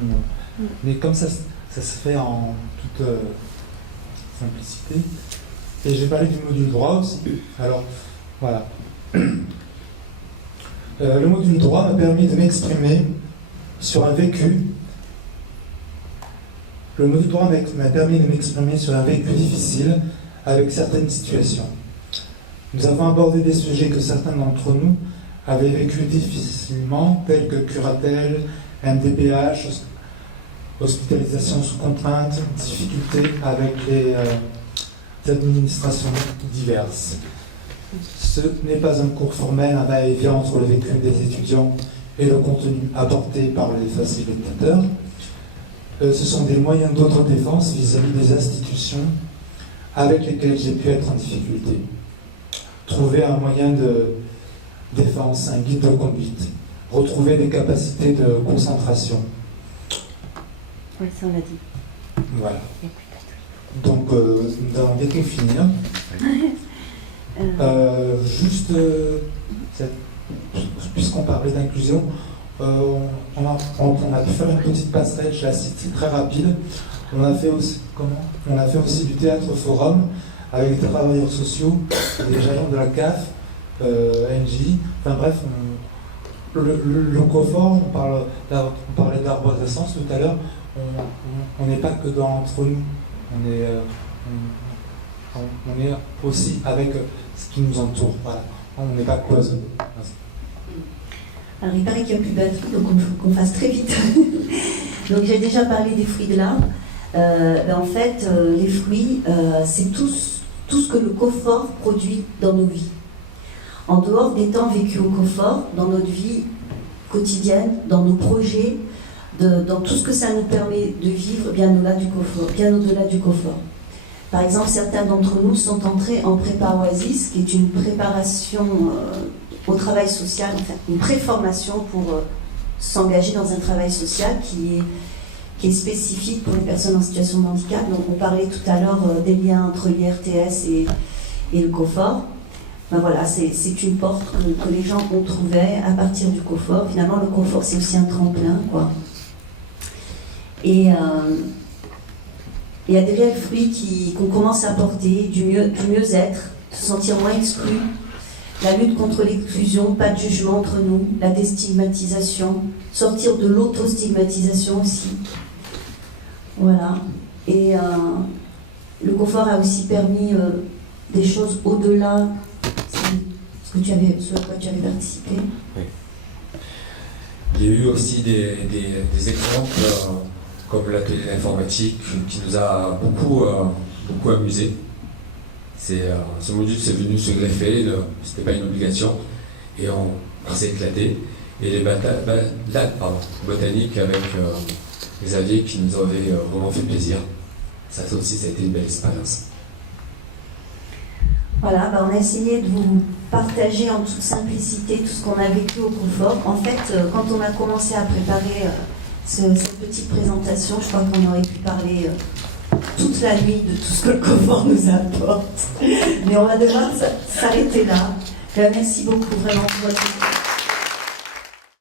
Mais comme ça se fait en toute simplicité. Et j'ai parlé du module droit aussi. Alors, voilà. Le module droit m'a permis de m'exprimer sur un vécu. Le module droit m'a permis de m'exprimer sur un vécu difficile avec certaines situations. Nous avons abordé des sujets que certains d'entre nous avaient vécu difficilement, tels que curatelle, MDPH, hospitalisation sous contrainte, difficultés avec les administrations diverses. Ce n'est pas un cours formel, un va-et-vient entre le vécu des étudiants et le contenu apporté par les facilitateurs. Ce sont des moyens d'autodéfense vis-à-vis des institutions avec lesquelles j'ai pu être en difficulté. Trouver un moyen de défense, un guide de conduite, retrouver des capacités de concentration. Oui, ça on l'a dit. Voilà. Donc, nous allons bientôt finir. Juste, puisqu'on parlait d'inclusion, on a pu faire une petite passerelle, je la cite, c'est très rapide. On a fait aussi du théâtre forum avec des travailleurs sociaux, des agents de la CAF, NJ, enfin bref, le confort, on parlait d'arborescence tout à l'heure, on n'est pas que entre nous, on est aussi avec ce qui nous entoure, voilà. On n'est pas cloisonné. Alors il paraît qu'il n'y a plus de batterie, donc il faut qu'on fasse très vite. Donc j'ai déjà parlé des fruits de l'art. En fait, les fruits, c'est tout ce que le confort produit dans nos vies. En dehors des temps vécus au confort, dans notre vie quotidienne, dans nos projets, dans tout ce que ça nous permet de vivre bien au-delà du confort. Par exemple, certains d'entre nous sont entrés en prépa Oasis, qui est une préparation au travail social, enfin une préformation pour s'engager dans un travail social qui est spécifique pour les personnes en situation de handicap. Donc on parlait tout à l'heure des liens entre l'IRTS et le confort. Ben voilà, c'est une porte que les gens ont trouvée à partir du confort. Finalement, le confort, c'est aussi un tremplin, quoi. Et il y a des réels fruits qu'on commence à porter, du mieux-être, se sentir moins exclu, La lutte contre l'exclusion, pas de jugement entre nous, la déstigmatisation, sortir de l'autostigmatisation aussi. Voilà. Et le confort a aussi permis des choses au-delà ce à quoi tu avais participé. Oui. Il y a eu aussi des exemples comme l'atelier d'informatique qui nous a beaucoup amusés. Ce module c'est venu se greffer, c'était pas une obligation, et on s'est éclaté. Et les botaniques avec Xavier qui nous avaient vraiment fait plaisir. Ça aussi, ça a été une belle expérience. Voilà, on a essayé de vous partager en toute simplicité tout ce qu'on a vécu au confort. En fait, quand on a commencé à préparer cette petite présentation, je crois qu'on aurait pu parler toute la nuit de tout ce que le confort nous apporte. Mais on va devoir s'arrêter là. Merci beaucoup vraiment pour votre